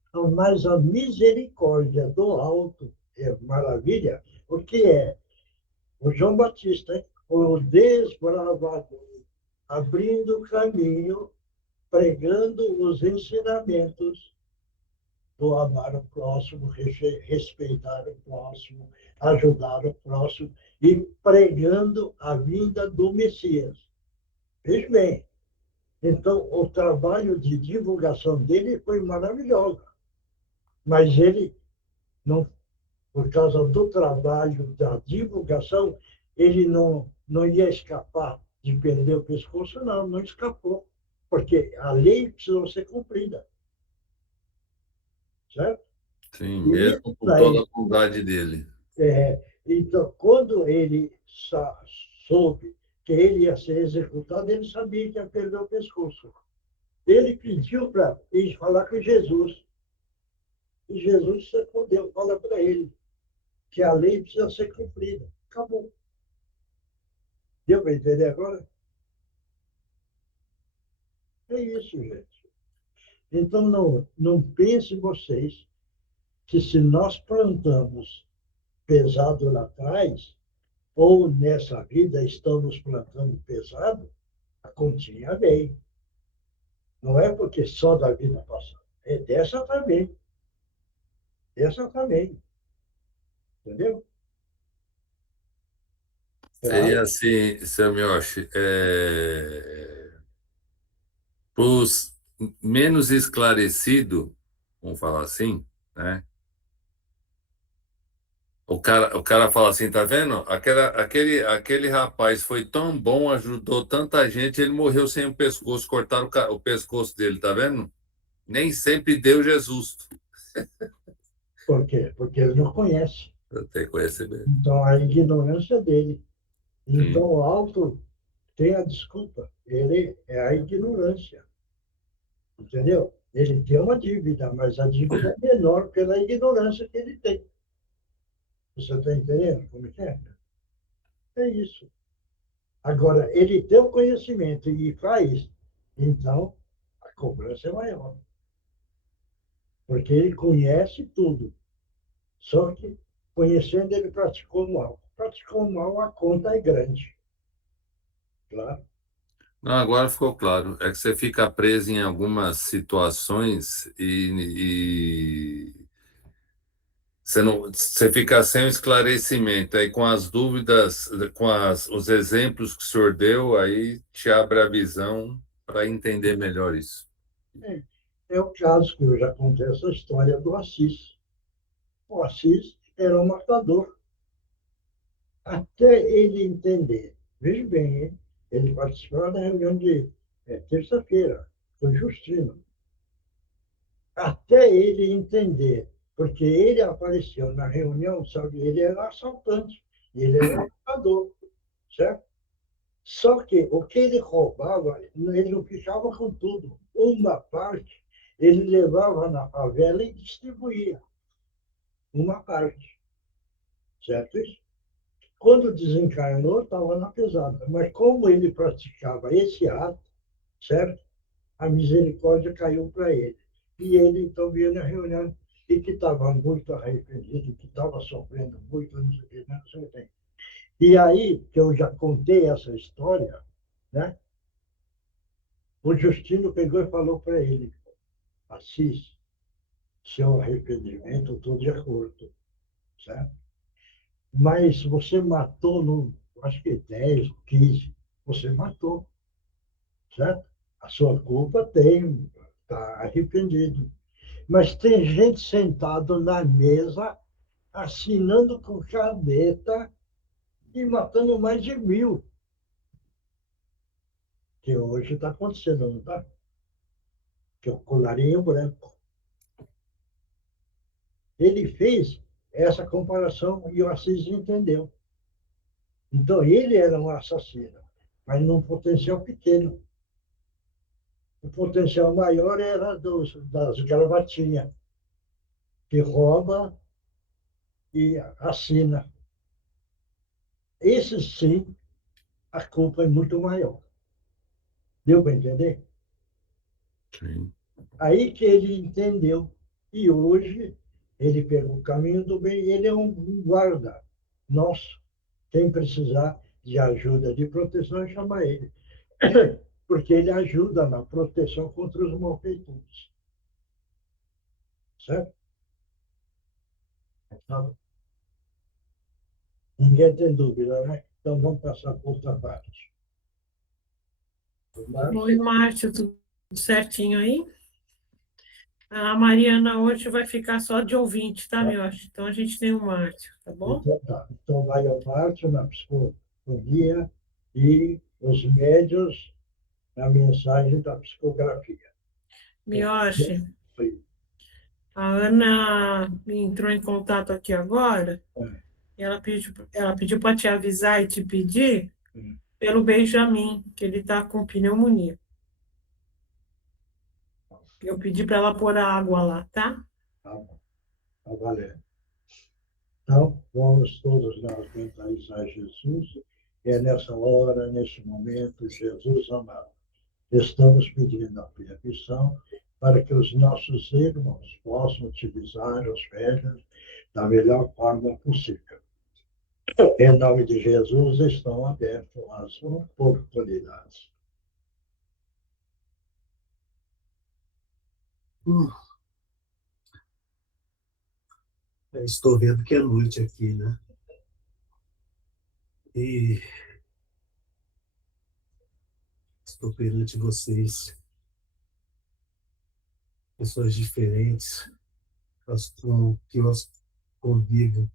Então, mas a misericórdia do alto é maravilha, porque é o João Batista, o desbravador, abrindo o caminho, pregando os ensinamentos do amar o próximo, respeitar o próximo, ajudar o próximo e pregando a vinda do Messias. Veja bem, então o trabalho de divulgação dele foi maravilhoso, mas ele não, por causa do trabalho da divulgação, ele não ia escapar de perder o pescoço, não escapou, porque a lei precisou ser cumprida. Certo? Sim, mesmo com toda a bondade dele. Então, quando ele soube que ele ia ser executado, ele sabia que ia perder o pescoço. Ele pediu para ir falar com Jesus. E Jesus respondeu, fala para ele que a lei precisa ser cumprida. Acabou. Deu para entender agora? É isso, gente. Então, não pensem vocês que se nós plantamos pesado lá atrás, ou nessa vida estamos plantando pesado, a continha vem. Não é porque só da vida passada, é dessa também. Dessa também. Entendeu? Seria assim, seu Miyoshi, os menos esclarecido, vamos falar assim, né? O cara fala assim, tá vendo? Aquele rapaz foi tão bom, ajudou tanta gente, ele morreu sem o pescoço, cortaram o pescoço dele, tá vendo? Nem sempre deu Jesus. Por quê? Porque ele não conhece. Eu tenho que conhecer mesmo. Então, a ignorância dele. Então, o alto tem a desculpa. Ele é a ignorância. Entendeu? Ele tem uma dívida, mas a dívida é menor pela ignorância que ele tem. Você está entendendo como é? É isso. Agora, ele tem o conhecimento e faz, então a cobrança é maior. Porque ele conhece tudo. Só que, conhecendo, ele praticou mal. Praticou mal, a conta é grande. Claro. Não, agora ficou claro. É que você fica preso em algumas situações e você fica sem o esclarecimento. Aí com as dúvidas, os exemplos que o senhor deu, aí te abre a visão para entender melhor isso. É o caso que eu já contei essa história do Assis. O Assis era um matador. Até ele entender. Veja bem, hein? Ele participou da reunião de terça-feira, foi Justino. Até ele entender, porque ele apareceu na reunião, sabe? Ele era assaltante, ele era matador, certo? Só que o que ele roubava, ele não ficava com tudo. Uma parte ele levava na favela e distribuía. Uma parte. Certo isso? Quando desencarnou, estava na pesada. Mas como ele praticava esse ato, certo? A misericórdia caiu para ele. E ele, então, veio na reunião e que estava muito arrependido, que estava sofrendo muito, não sei o que, não sei o que. E aí, que eu já contei essa história, né? O Justino pegou e falou para ele, Assis, seu arrependimento, estou de acordo, certo? Mas você matou, no, acho que 10, 15, você matou, certo? A sua culpa tem, está arrependido. Mas tem gente sentado na mesa, assinando com caneta e matando mais de 1000. Que hoje está acontecendo, não está? Que é o colarinho branco. Ele fez essa comparação e o Assis entendeu. Então, ele era um assassino, mas num potencial pequeno. O potencial maior era das gravatinhas, que rouba e assina. Esse, sim, a culpa é muito maior. Deu para entender? Sim. Aí que ele entendeu. E hoje ele pegou o caminho do bem. Ele é um guarda nosso. Quem precisar de ajuda de proteção, chama ele. Porque ele ajuda na proteção contra os malfeitores. Certo? Então, ninguém tem dúvida, né? Então vamos passar por outra parte. Oi, Márcio, tudo certinho aí? A Mariana hoje vai ficar só de ouvinte, tá, Miyoshi? Então a gente tem o Márcio, tá bom? Então, tá. Então vai ao Márcio na psicologia e os médios na mensagem da psicografia. Miyoshi, Oi. a Ana entrou em contato aqui agora, É. e ela pediu para te avisar e te pedir Hum. pelo Benjamin, que ele está com pneumonia. Eu pedi para ela pôr a água lá, tá? Tá bom, tá valendo. Então, vamos todos nós mentalizar Jesus, e é nessa hora, nesse momento, Jesus amado, estamos pedindo a permissão para que os nossos irmãos possam utilizar os velhos da melhor forma possível. Em nome de Jesus, estão abertas as oportunidades. Estou vendo que é noite aqui, né? E estou perante vocês, pessoas diferentes, com que eu convivo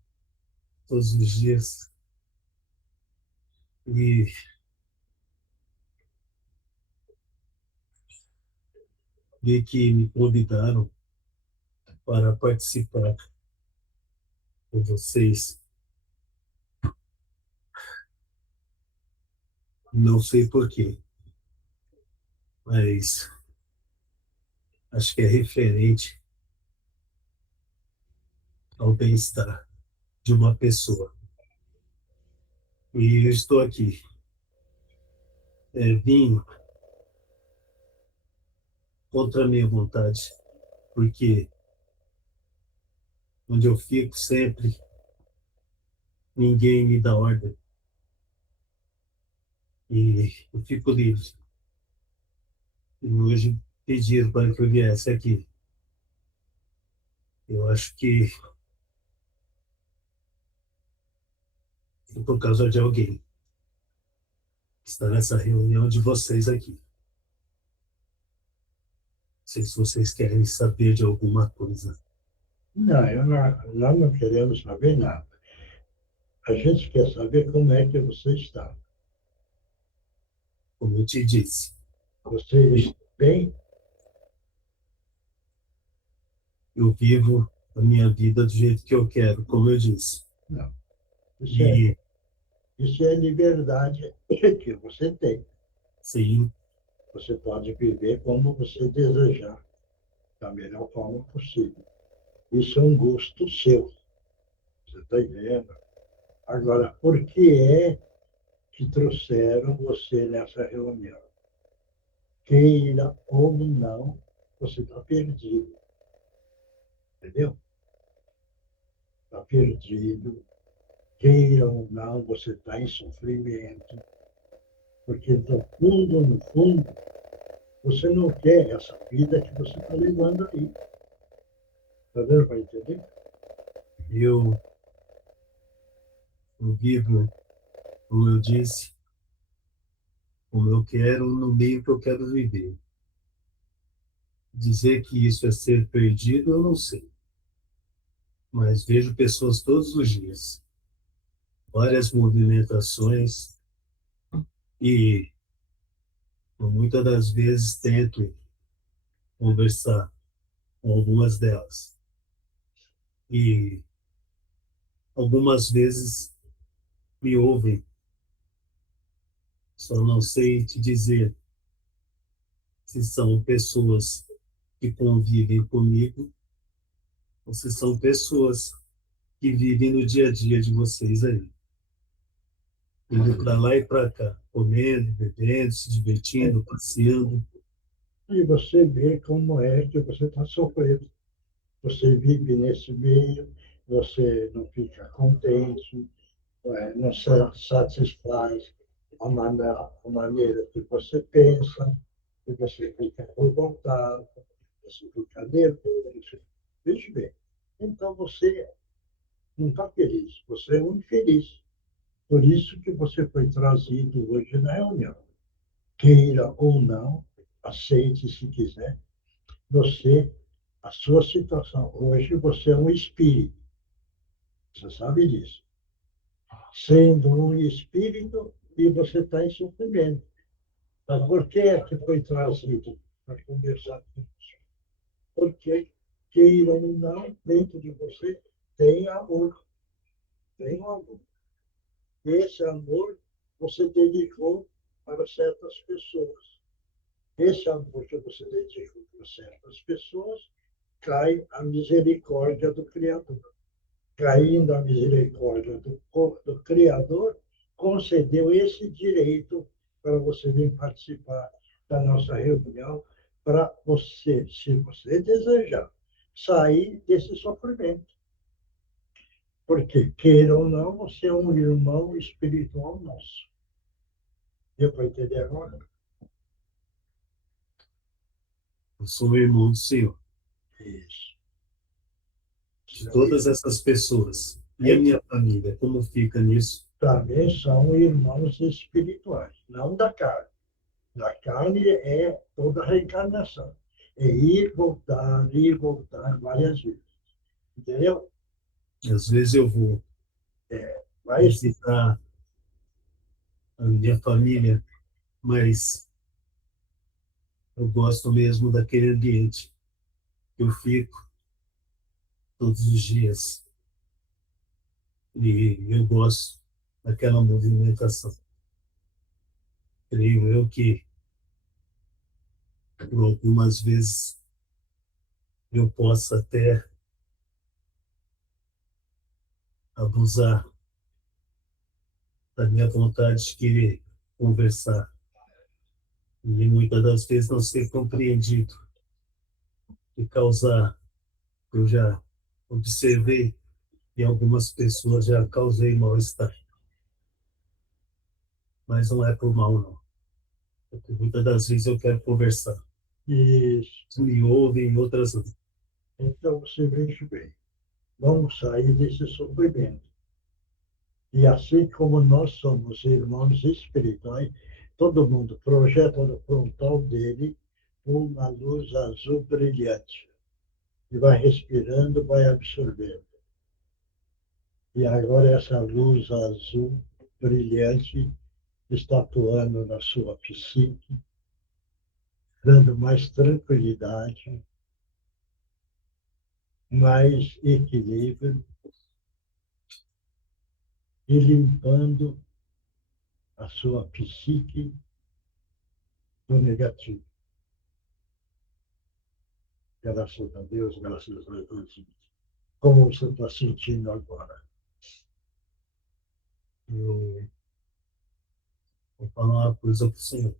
todos os dias. E vi que me convidaram para participar com vocês. Não sei por quê, mas acho que é referente ao bem-estar de uma pessoa. E eu estou aqui. Vim contra a minha vontade, porque onde eu fico sempre, ninguém me dá ordem. E eu fico livre. E hoje pediram para que eu viesse aqui. Eu acho que é por causa de alguém que está nessa reunião de vocês aqui. Não sei se vocês querem saber de alguma coisa. Não, nós não queremos saber nada. A gente quer saber como é que você está. Como eu te disse, Você está bem? eu vivo a minha vida do jeito que eu quero, como eu disse. Não. E, Isso é liberdade que você tem. sim, Você pode viver como você desejar, da melhor forma possível. Isso é um gosto seu. Você está entendendo? Agora, por que é que trouxeram você nessa reunião? Queira ou não, você está perdido. Entendeu? Está perdido. Queira ou não, você está em sofrimento. Porque no fundo, você não quer essa vida que você está levando aí. Está vendo? Vai entender? eu vivo, como eu disse, como eu quero, no meio que eu quero viver. Dizer que isso é ser perdido, eu não sei. Mas vejo pessoas todos os dias, várias movimentações, e muitas das vezes tento conversar com algumas delas. E algumas vezes me ouvem, só não sei te dizer se são pessoas que convivem comigo ou se são pessoas que vivem no dia a dia de vocês aí. Indo para lá e para cá, comendo, bebendo, se divertindo, passeando. E você vê como é que você está sofrendo. Você vive nesse meio, você não fica contente, não se satisfaz a maneira que você pensa, que você fica revoltado, você fica nervoso. Veja bem. Então você não está feliz, você é um infeliz. Por isso que você foi trazido hoje na reunião. Queira ou não, aceite se quiser, a sua situação hoje, você é um espírito. Você sabe disso. Sendo um espírito e você está em sofrimento. Mas por que é que foi trazido para conversar com você? Porque, queira ou não, dentro de você tem amor. Tem um amor. Esse amor você dedicou para certas pessoas. esse amor que você dedicou para certas pessoas, cai a misericórdia do Criador. Caindo a misericórdia do Criador, concedeu esse direito para você vir participar da nossa reunião, para você, se você desejar, sair desse sofrimento. Porque, queira ou não, você é um irmão espiritual nosso. Deu para entender agora? Eu sou o irmão do Senhor, Isso. de todas essas pessoas. E a minha família, como fica nisso? Também são irmãos espirituais, não da carne. Da carne é toda a reencarnação. É ir, voltar várias vezes. Entendeu? Às vezes eu vou Mas visitar a minha família, mas eu gosto mesmo daquele ambiente que eu fico todos os dias. E eu gosto daquela movimentação. Creio eu que, por algumas vezes, eu possa até abusar da minha vontade de querer conversar. E muitas das vezes não ser compreendido e causar, eu já observei e algumas pessoas já causei mal-estar. Mas não é por mal, não. Porque muitas das vezes eu quero conversar. isso. Me ouvem, outras não. Então você veja bem. Vamos sair desse sofrimento. E assim como nós somos irmãos espirituais, todo mundo projeta no frontal dele uma luz azul brilhante. E vai respirando, vai absorvendo. E agora essa luz azul brilhante está atuando na sua psique, dando mais tranquilidade, mais equilíbrio e limpando a sua psique do negativo. Graças a Deus, graças a Deus. Como você está sentindo agora? Eu vou falar uma coisa para o Senhor.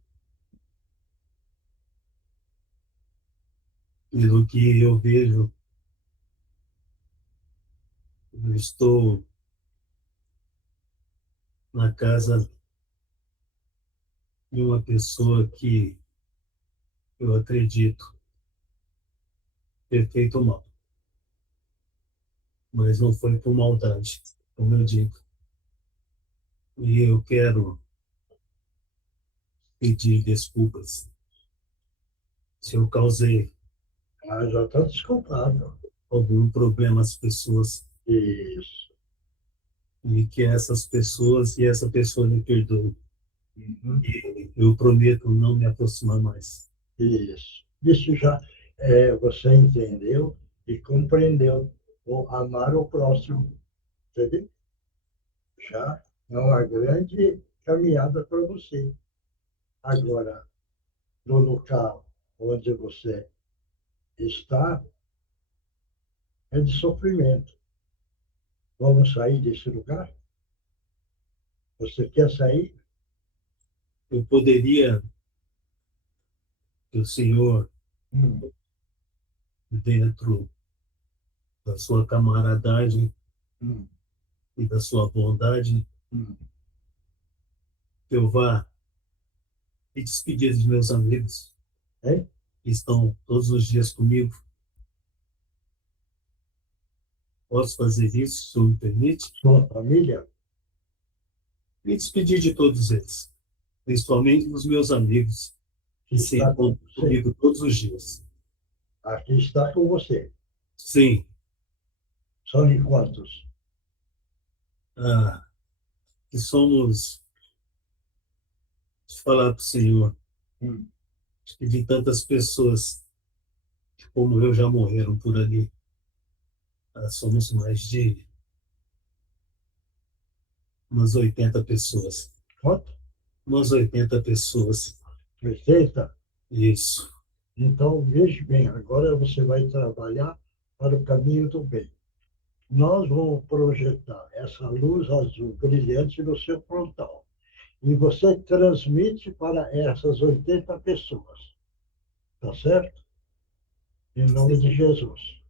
Pelo que eu vejo, eu estou na casa de uma pessoa que eu acredito ter feito mal. Mas não foi por maldade, como eu digo. E eu quero pedir desculpas se eu causei Já está desculpado. algum problema às pessoas. Isso. E que essas pessoas e essa pessoa me perdoem. Uhum. E eu prometo não me aproximar mais. Isso. Isso já você entendeu e compreendeu. O amar o próximo. Entendeu? Já é uma grande caminhada para você. Agora, no local onde você está, é de sofrimento. Vamos sair desse lugar? Você quer sair? Eu poderia, que o Senhor, dentro da sua camaradagem e da sua bondade, que eu vá me despedir dos meus amigos, que estão todos os dias comigo. Posso fazer isso, se o Senhor me permite? Sua família? Me despedir de todos eles, principalmente dos meus amigos, que se encontram comigo todos os dias. Aqui está com você. Sim. São de quantos? Que somos, de falar para o Senhor, que de tantas pessoas que, como eu, já morreram por ali. Somos mais de umas 80 pessoas. Quanto? Umas 80 pessoas. 80? Isso. Então, veja bem, agora você vai trabalhar para o caminho do bem. Nós vamos projetar essa luz azul brilhante no seu frontal. E você transmite para essas 80 pessoas. Tá certo? Em nome de Jesus.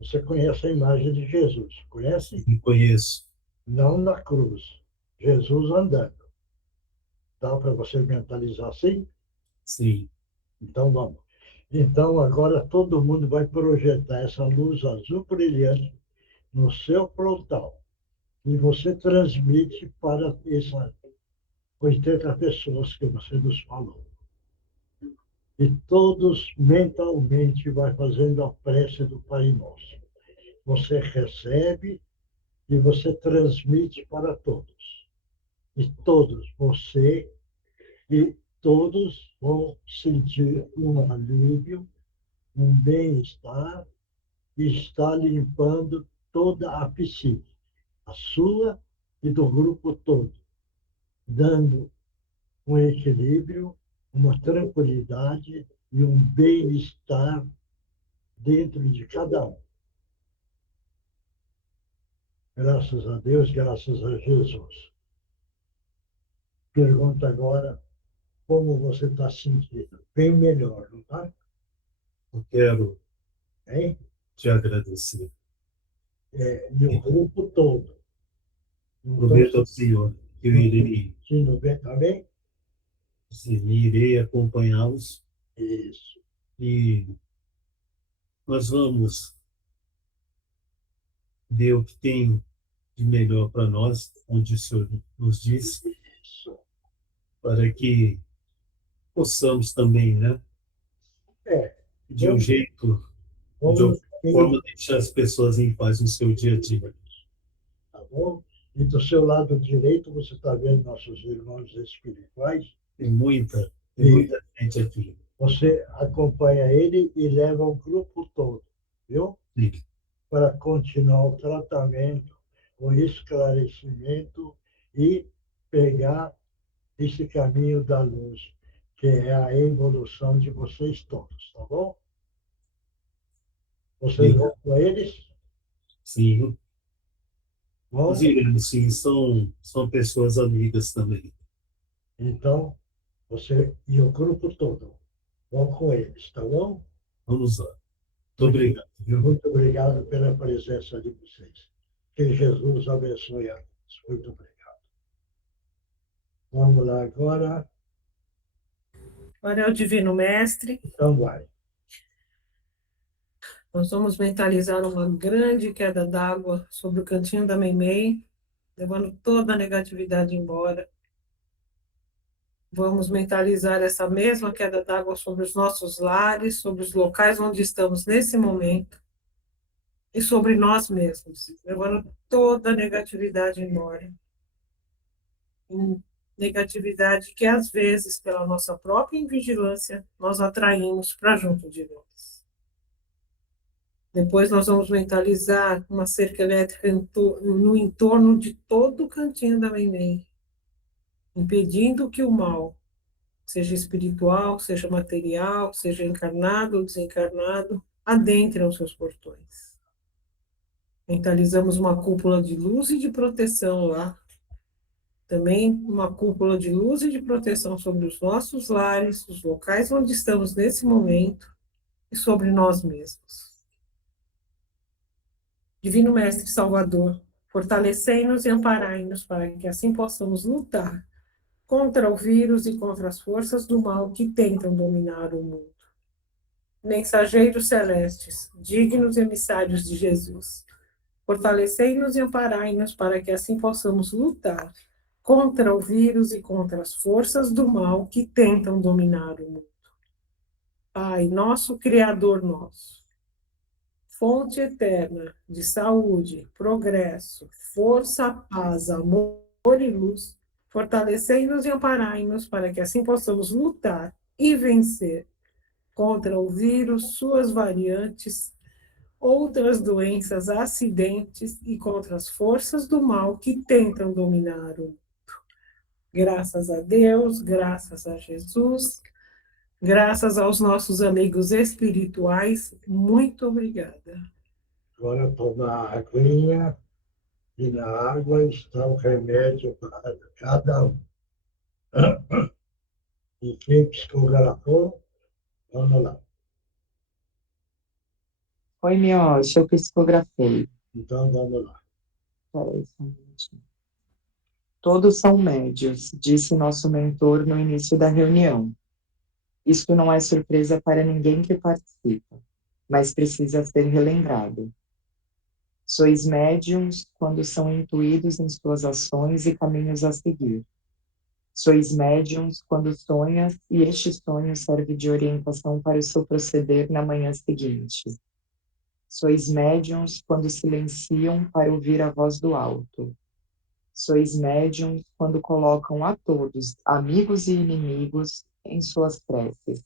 Você conhece a imagem de Jesus, conhece? Sim, conheço. Não na cruz. Jesus andando. Dá para você mentalizar assim? Sim. Então vamos. Então agora todo mundo vai projetar essa luz azul brilhante no seu frontal. E você transmite para essas 80 pessoas que você nos falou. E todos mentalmente vai fazendo a prece do Pai Nosso. Você recebe e você transmite para todos. E todos, você e todos vão sentir um alívio, um bem-estar, e está limpando toda a psique, a sua e do grupo todo, dando um equilíbrio, uma tranquilidade e um bem-estar dentro de cada um. Graças a Deus, graças a Jesus. Pergunta agora como você está sentindo. Bem melhor, não está? Eu quero Hein? te agradecer. E o grupo todo. Prometo ao Senhor que eu irei, Sentindo bem também? sim, irei acompanhá-los Isso. e nós vamos ver o que tem de melhor para nós, onde o Senhor nos diz, Isso. para que possamos também, né, É. de um jeito, de uma Vamos, forma, deixar as pessoas em paz no seu dia a dia. tá bom? E do seu lado direito você está vendo nossos irmãos espirituais. Tem muita gente aqui. Você acompanha ele e leva o grupo todo, viu? Sim. Para continuar o tratamento, o esclarecimento e pegar esse caminho da luz, que é a evolução de vocês todos, tá bom? Vocês vão com eles? Sim. Vão? Os irmãos, sim, são pessoas amigas também. Então, você e o grupo todo vão com eles, tá bom? Vamos lá. Muito obrigado. Viu? Muito obrigado pela presença de vocês. Que Jesus abençoe a todos. Muito obrigado. Vamos lá agora. Agora é o Divino Mestre. Então vai. Nós vamos mentalizar uma grande queda d'água sobre o cantinho da Meimei, levando toda a negatividade embora. Vamos mentalizar essa mesma queda d'água sobre os nossos lares, sobre os locais onde estamos nesse momento e sobre nós mesmos, levando toda a negatividade embora. Negatividade que, às vezes, pela nossa própria invigilância, nós atraímos para junto de nós. Depois nós vamos mentalizar uma cerca elétrica no entorno de todo o cantinho da Meimei, impedindo que o mal, seja espiritual, seja material, seja encarnado ou desencarnado, adentre aos seus portões. Mentalizamos uma cúpula de luz e de proteção lá. Também uma cúpula de luz e de proteção sobre os nossos lares, os locais onde estamos nesse momento e sobre nós mesmos. Divino Mestre Salvador, fortalecei-nos e amparai-nos para que assim possamos lutar contra o vírus e contra as forças do mal que tentam dominar o mundo. Mensageiros celestes, dignos emissários de Jesus, fortalecei-nos e amparai-nos para que assim possamos lutar contra o vírus e contra as forças do mal que tentam dominar o mundo. Pai, nosso Criador nosso, fonte eterna de saúde, progresso, força, paz, amor e luz, fortalecei-nos e amparai-nos para que assim possamos lutar e vencer contra o vírus, suas variantes, outras doenças, acidentes e contra as forças do mal que tentam dominar o mundo. Graças a Deus, graças a Jesus, Graças aos nossos amigos espirituais, muito obrigada. Agora tomar aguinha e na água está o remédio para cada um. E quem psicografou, vamos lá. Oi, Miocha, eu psicografei. Então vamos lá. Peraí, só um minutinho. Todos são médios, disse nosso mentor no início da reunião. Isto não é surpresa para ninguém que participa, mas precisa ser relembrado. Sois médiums quando são intuídos em suas ações e caminhos a seguir. Sois médiums quando sonhas e este sonho serve de orientação para o seu proceder na manhã seguinte. Sois médiums quando silenciam para ouvir a voz do alto. Sois médiums quando colocam a todos, amigos e inimigos, em suas preces.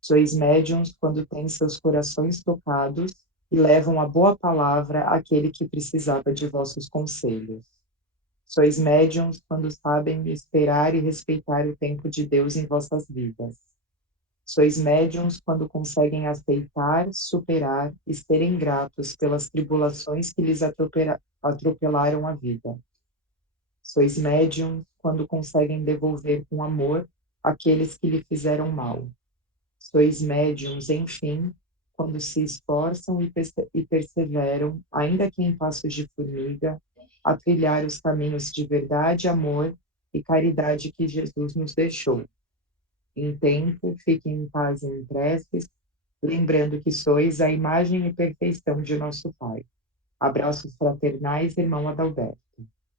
Sois médiums quando têm seus corações tocados e levam a boa palavra àquele que precisava de vossos conselhos. Sois médiums quando sabem esperar e respeitar o tempo de Deus em vossas vidas. Sois médiums quando conseguem aceitar, superar e serem gratos pelas tribulações que lhes atropelaram a vida. Sois médiums quando conseguem devolver com amor aqueles que lhe fizeram mal. Sois médiums, enfim, quando se esforçam e perseveram, ainda que em passos de formiga, a trilhar os caminhos de verdade, amor e caridade que Jesus nos deixou. Em tempo, fiquem em paz e em preces, lembrando que sois a imagem e perfeição de nosso Pai. Abraços fraternais, irmão Adalberto.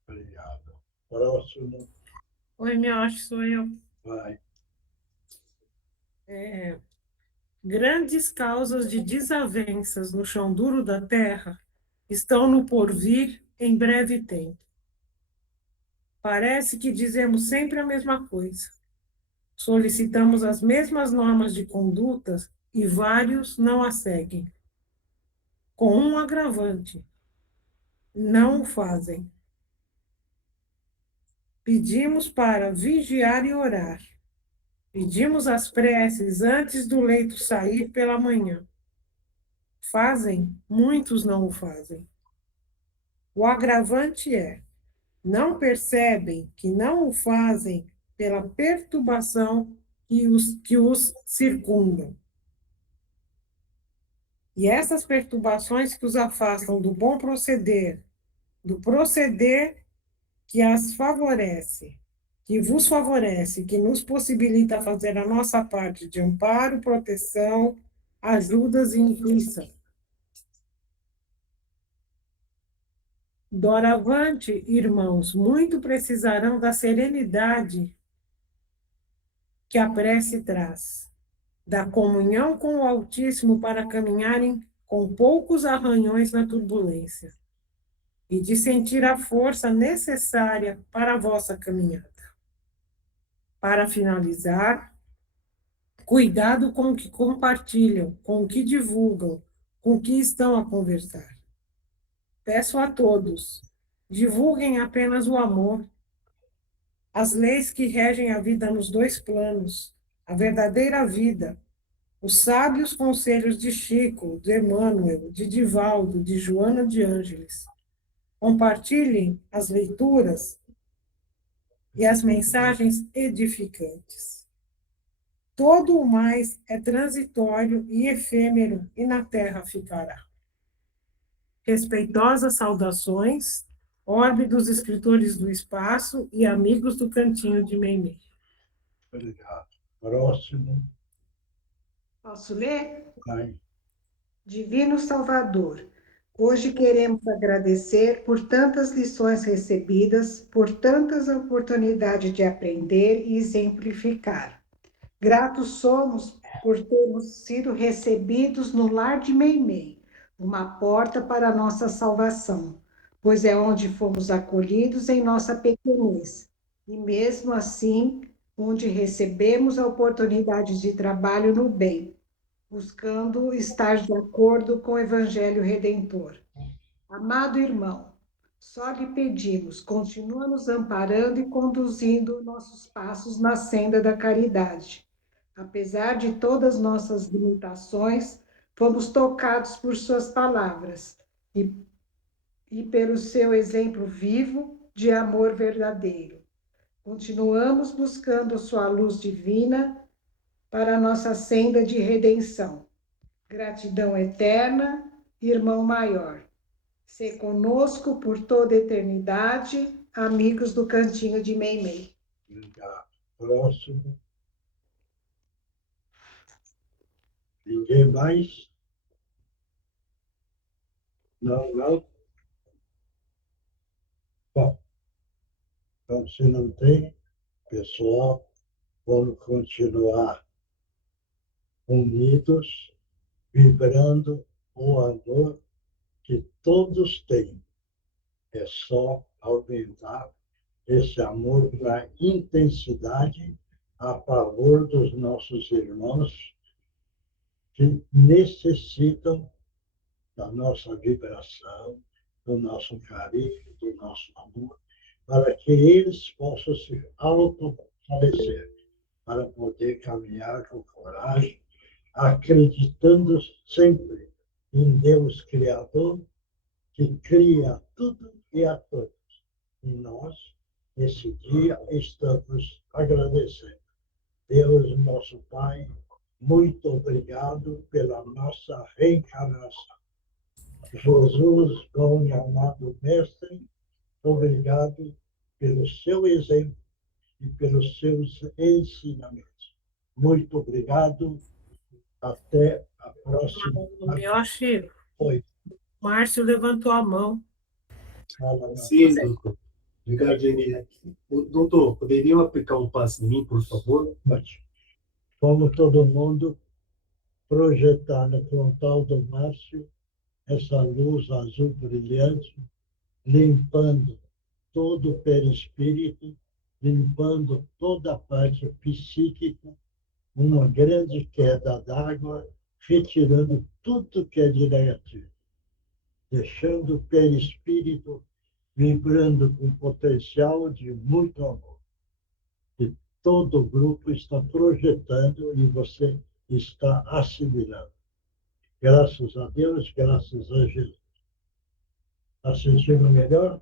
Obrigado. Próximo. Oi, Miocha, sou eu. Vai. Grandes causas de desavenças no chão duro da terra estão no porvir em breve tempo. Parece que dizemos sempre a mesma coisa. Solicitamos as mesmas normas de conduta e vários não as seguem. Com um agravante: não o fazem. Pedimos para vigiar e orar. Pedimos as preces antes do leito sair pela manhã. Fazem? Muitos não o fazem. O agravante é: não percebem que não o fazem pela perturbação que os circundam. E essas perturbações que os afastam do bom proceder, do proceder que as favorece, que vos favorece, que nos possibilita fazer a nossa parte de amparo, proteção, ajudas e intuição. Doravante, irmãos, muito precisarão da serenidade que a prece traz, da comunhão com o Altíssimo para caminharem com poucos arranhões na turbulência, e de sentir a força necessária para a vossa caminhada. Para finalizar, cuidado com o que compartilham, com o que divulgam, com o que estão a conversar. Peço a todos, divulguem apenas o amor, as leis que regem a vida nos dois planos, a verdadeira vida, os sábios conselhos de Chico, de Emmanuel, de Divaldo, de Joana de Ângeles. Compartilhem as leituras e as mensagens edificantes. Todo o mais é transitório e efêmero e na terra ficará. Respeitosas saudações, orbe dos escritores do espaço e amigos do cantinho de Meimei. Obrigado. Próximo. Posso ler? Vai. Divino Salvador, hoje queremos agradecer por tantas lições recebidas, por tantas oportunidades de aprender e exemplificar. Gratos somos por termos sido recebidos no lar de Meimei, uma porta para a nossa salvação, pois é onde fomos acolhidos em nossa pequenez, e mesmo assim, onde recebemos a oportunidade de trabalho no bem, buscando estar de acordo com o Evangelho Redentor. Amado irmão, só lhe pedimos, continua nos amparando e conduzindo nossos passos na senda da caridade, Apesar de todas nossas limitações, fomos tocados por suas palavras e pelo seu exemplo vivo de amor verdadeiro. Continuamos buscando sua luz divina para a nossa senda de redenção. Gratidão eterna, irmão maior. Sê conosco por toda a eternidade, amigos do Cantinho de Meimei. Obrigado. Próximo. Ninguém mais? Não, não? Bom, então, se não tem, pessoal, vamos continuar unidos, vibrando o amor que todos têm. É só aumentar esse amor para intensidade a favor dos nossos irmãos que necessitam da nossa vibração, do nosso carinho, do nosso amor, para que eles possam se autofortalecer, para poder caminhar com coragem, acreditando sempre em Deus Criador, que cria tudo e a todos. E nós, nesse dia, estamos agradecendo. Deus, nosso Pai, muito obrigado pela nossa reencarnação. Jesus, bom e amado Mestre, obrigado pelo seu exemplo e pelos seus ensinamentos. Muito obrigado. Até a próxima. Miyoshi, Oi. Márcio levantou a mão. Sim, doutor. Obrigado, Jenny. Doutor, poderiam aplicar um passe em mim, por favor? Vamos todo mundo projetar no frontal do Márcio essa luz azul brilhante, limpando todo o perispírito, limpando toda a parte psíquica, uma grande queda d'água, retirando tudo que é de negativo, deixando o perispírito vibrando com potencial de muito amor. E todo o grupo está projetando e você está assimilando. Graças a Deus, graças a Jesus. Está sentindo melhor?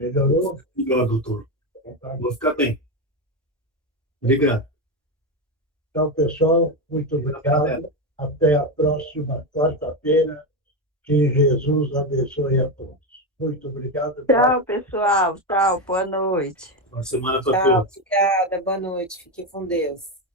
Melhorou? Melhor, doutor. Vou ficar bem. Obrigado. Então, pessoal, muito obrigado. Até a próxima quarta-feira. Que Jesus abençoe a todos. Muito obrigado. Tchau, pessoal. Tchau. Boa noite. Boa semana para Tchau, todos. obrigada, boa noite. Fiquem com Deus.